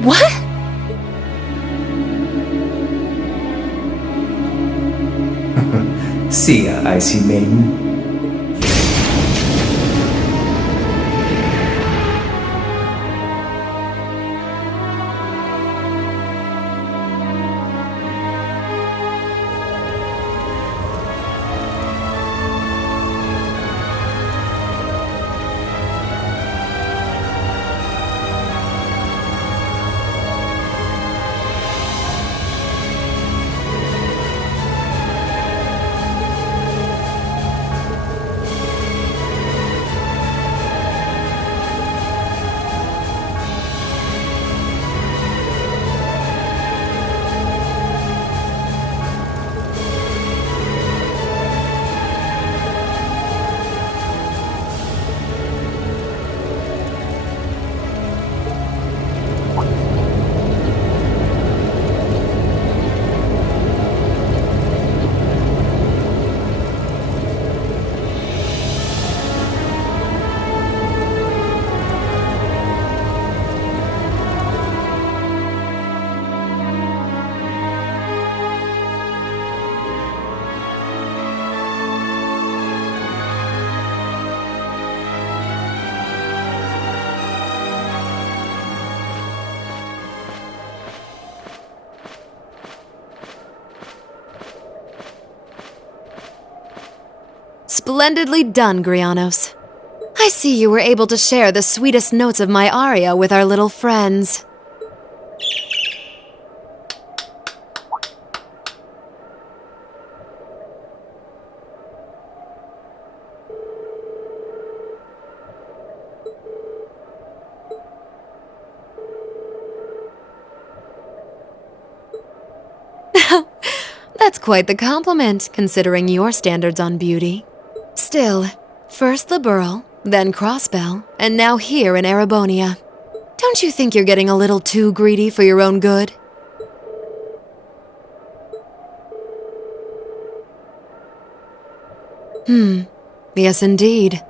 What? See ya, Icy Maiden. Splendidly done, Grianos. I see you were able to share the sweetest notes of my aria with our little friends. That's quite the compliment, considering your standards on beauty. Still, first the Burl, then Crossbell, and now here in Erebonia. Don't you think you're getting a little too greedy for your own good? Yes indeed.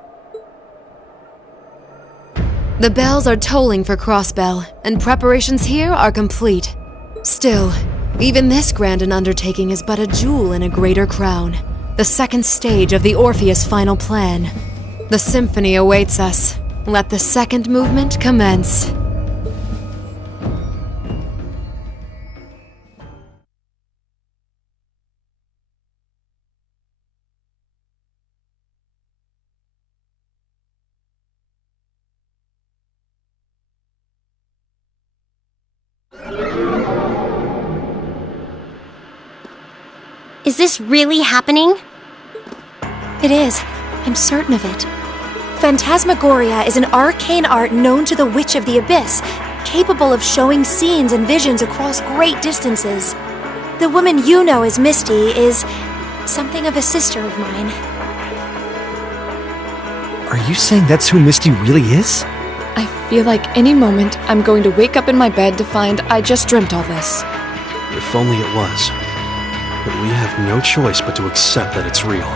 The bells are tolling for Crossbell, and preparations here are complete. Still, even this grand an undertaking is but a jewel in a greater crown. The second stage of the Orpheus final plan. The symphony awaits us. Let the second movement commence. Is this really happening? It is. I'm certain of it. Phantasmagoria is an arcane art known to the Witch of the Abyss, capable of showing scenes and visions across great distances. The woman you know as Misty is something of a sister of mine. Are you saying that's who Misty really is? I feel like any moment I'm going to wake up in my bed to find I just dreamt all this. If only it was. But we have no choice but to accept that it's real.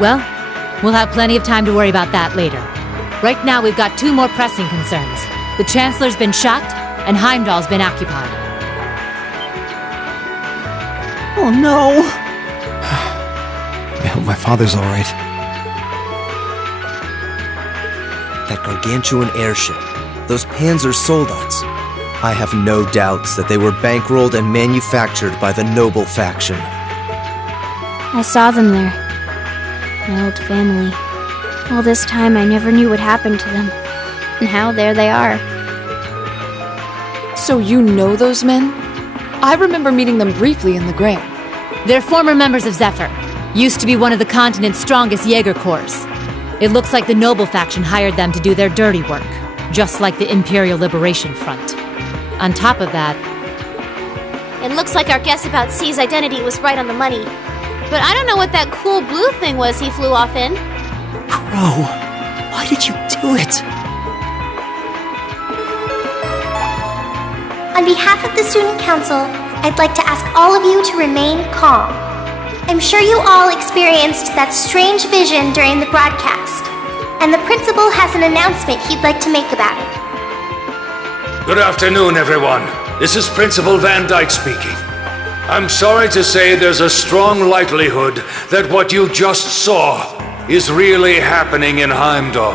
Well, we'll have plenty of time to worry about that later. Right now, we've got two more pressing concerns. The Chancellor's been shot, and Heimdall's been occupied. Oh no! I hope my father's alright. That gargantuan airship, those Panzer Soldats. I have no doubts that they were bankrolled and manufactured by the Noble faction. I saw them there. My old family. All this time I never knew what happened to them. And now there they are. So you know those men? I remember meeting them briefly in the Gray. They're former members of Zephyr. Used to be one of the continent's strongest Jaeger corps. It looks like the Noble faction hired them to do their dirty work, just like the Imperial Liberation Front. On top of that... It looks like our guess about C's identity was right on the money. But I don't know what that cool blue thing was he flew off in. Crow, why did you do it? On behalf of the Student Council, I'd like to ask all of you to remain calm. I'm sure you all experienced that strange vision during the broadcast, and the principal has an announcement he'd like to make about it. Good afternoon, everyone. This is Principal Van Dyke speaking. I'm sorry to say there's a strong likelihood that what you just saw is really happening in Heimdallr.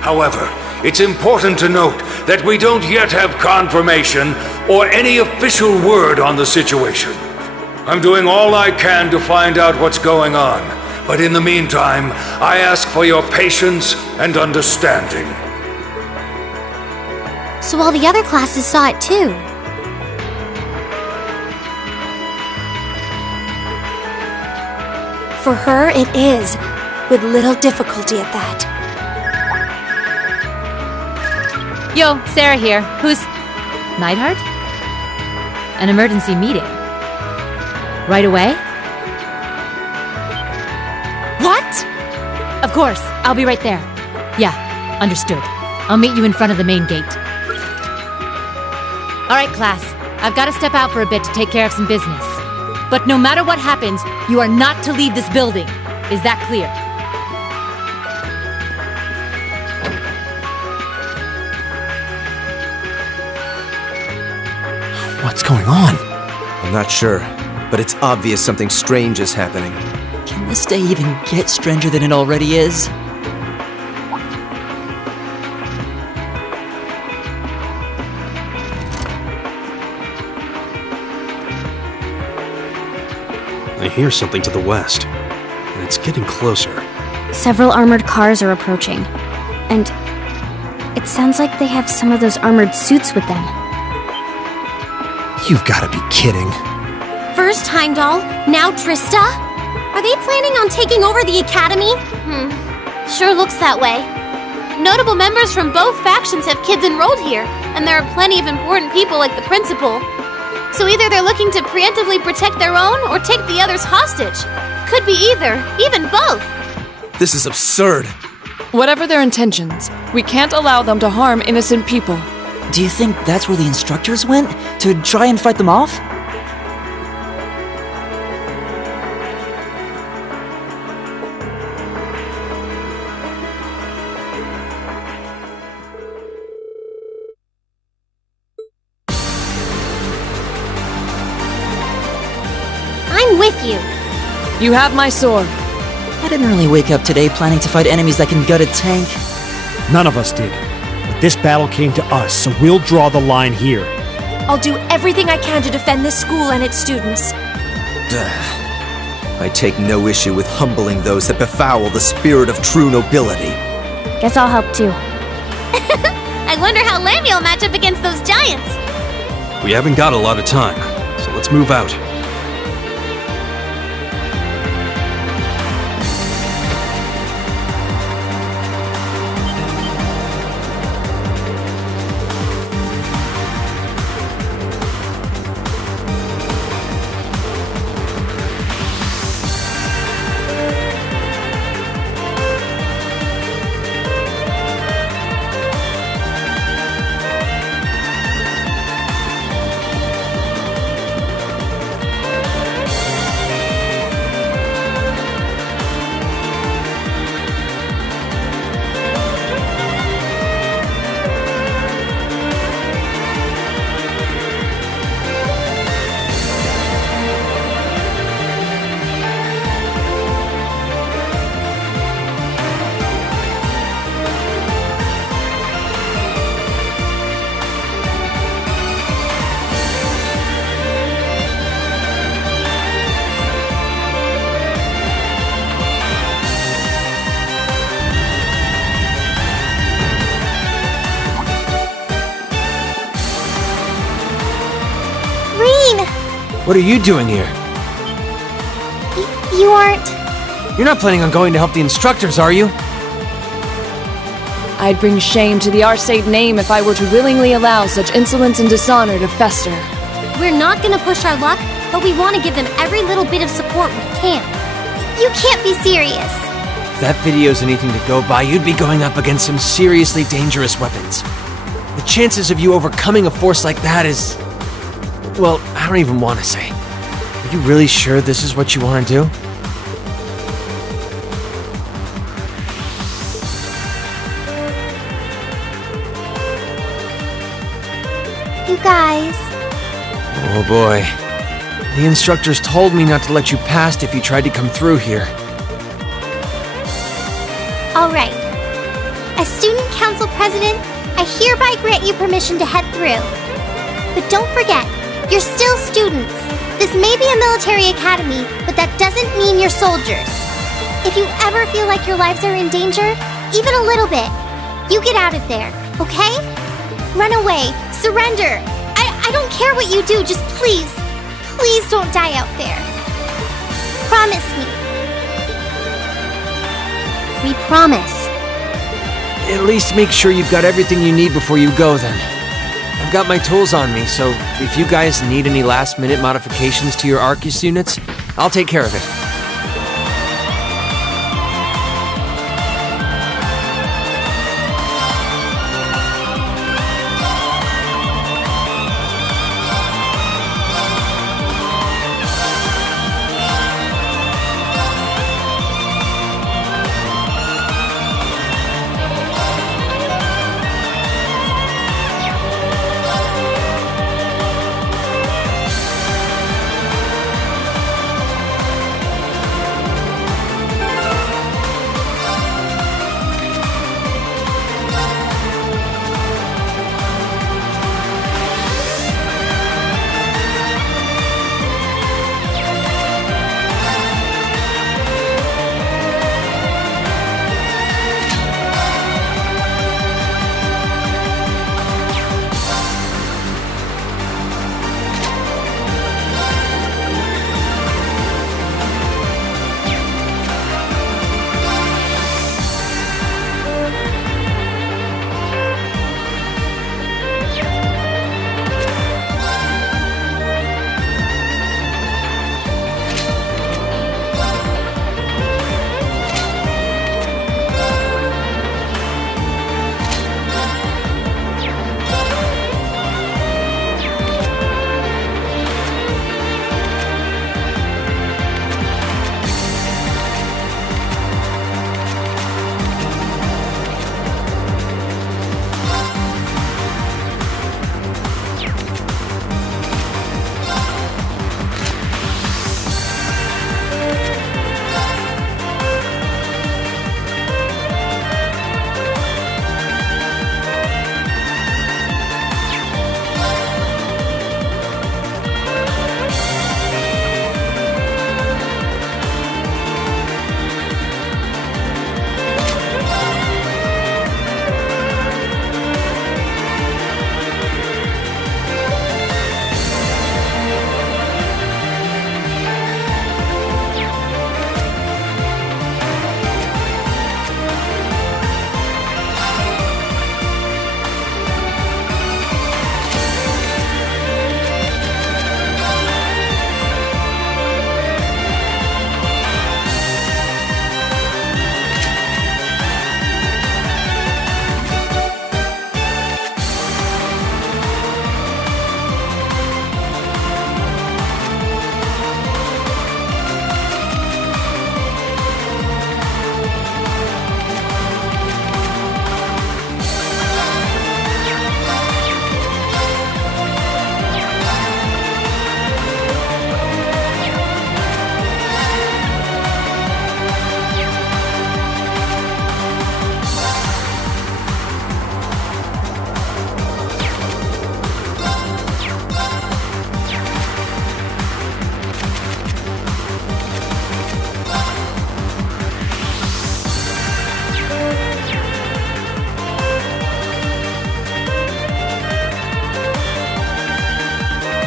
However, it's important to note that we don't yet have confirmation or any official word on the situation. I'm doing all I can to find out what's going on, but in the meantime, I ask for your patience and understanding. So all the other classes saw it too. For her, it is, with little difficulty at that. Yo, Sarah here. Who's... Neidhart? An emergency meeting. Right away? What? Of course, I'll be right there. Yeah, understood. I'll meet you in front of the main gate. Alright, class. I've got to step out for a bit to take care of some business. But no matter what happens, you are not to leave this building. Is that clear? What's going on? I'm not sure, but it's obvious something strange is happening. Can this day even get stranger than it already is? I hear something to the west, and it's getting closer. Several armored cars are approaching, and it sounds like they have some of those armored suits with them. You've got to be kidding. First Heimdallr, now Trista? Are they planning on taking over the academy? Sure looks that way. Notable members from both factions have kids enrolled here, and there are plenty of important people like the principal. So either they're looking to preemptively protect their own or take the others hostage. Could be either, even both. This is absurd. Whatever their intentions, we can't allow them to harm innocent people. Do you think that's where the instructors went? To try and fight them off? I'm with you. You have my sword. I didn't really wake up today planning to fight enemies that can gut a tank. None of us did. But this battle came to us, so we'll draw the line here. I'll do everything I can to defend this school and its students. I take no issue with humbling those that befoul the spirit of true nobility. Guess I'll help too. I wonder how Lammy will match up against those giants. We haven't got a lot of time, so let's move out. What are you doing here? You aren't... You're not planning on going to help the instructors, are you? I'd bring shame to the Arcade name if I were to willingly allow such insolence and dishonor to fester. We're not gonna push our luck, but we want to give them every little bit of support we can. You can't be serious. If that video's anything to go by, you'd be going up against some seriously dangerous weapons. The chances of you overcoming a force like that is... well, I don't even want to say. Are you really sure this is what you want to do? You guys... Oh boy. The instructors told me not to let you past if you tried to come through here. Alright. As Student Council President, I hereby grant you permission to head through. But don't forget, you're still students. This may be a military academy, but that doesn't mean you're soldiers. If you ever feel like your lives are in danger, even a little bit, you get out of there, okay? Run away, surrender. I don't care what you do, just please don't die out there. Promise me. We promise. At least make sure you've got everything you need before you go then. I've got my tools on me, so if you guys need any last-minute modifications to your Arcus units, I'll take care of it.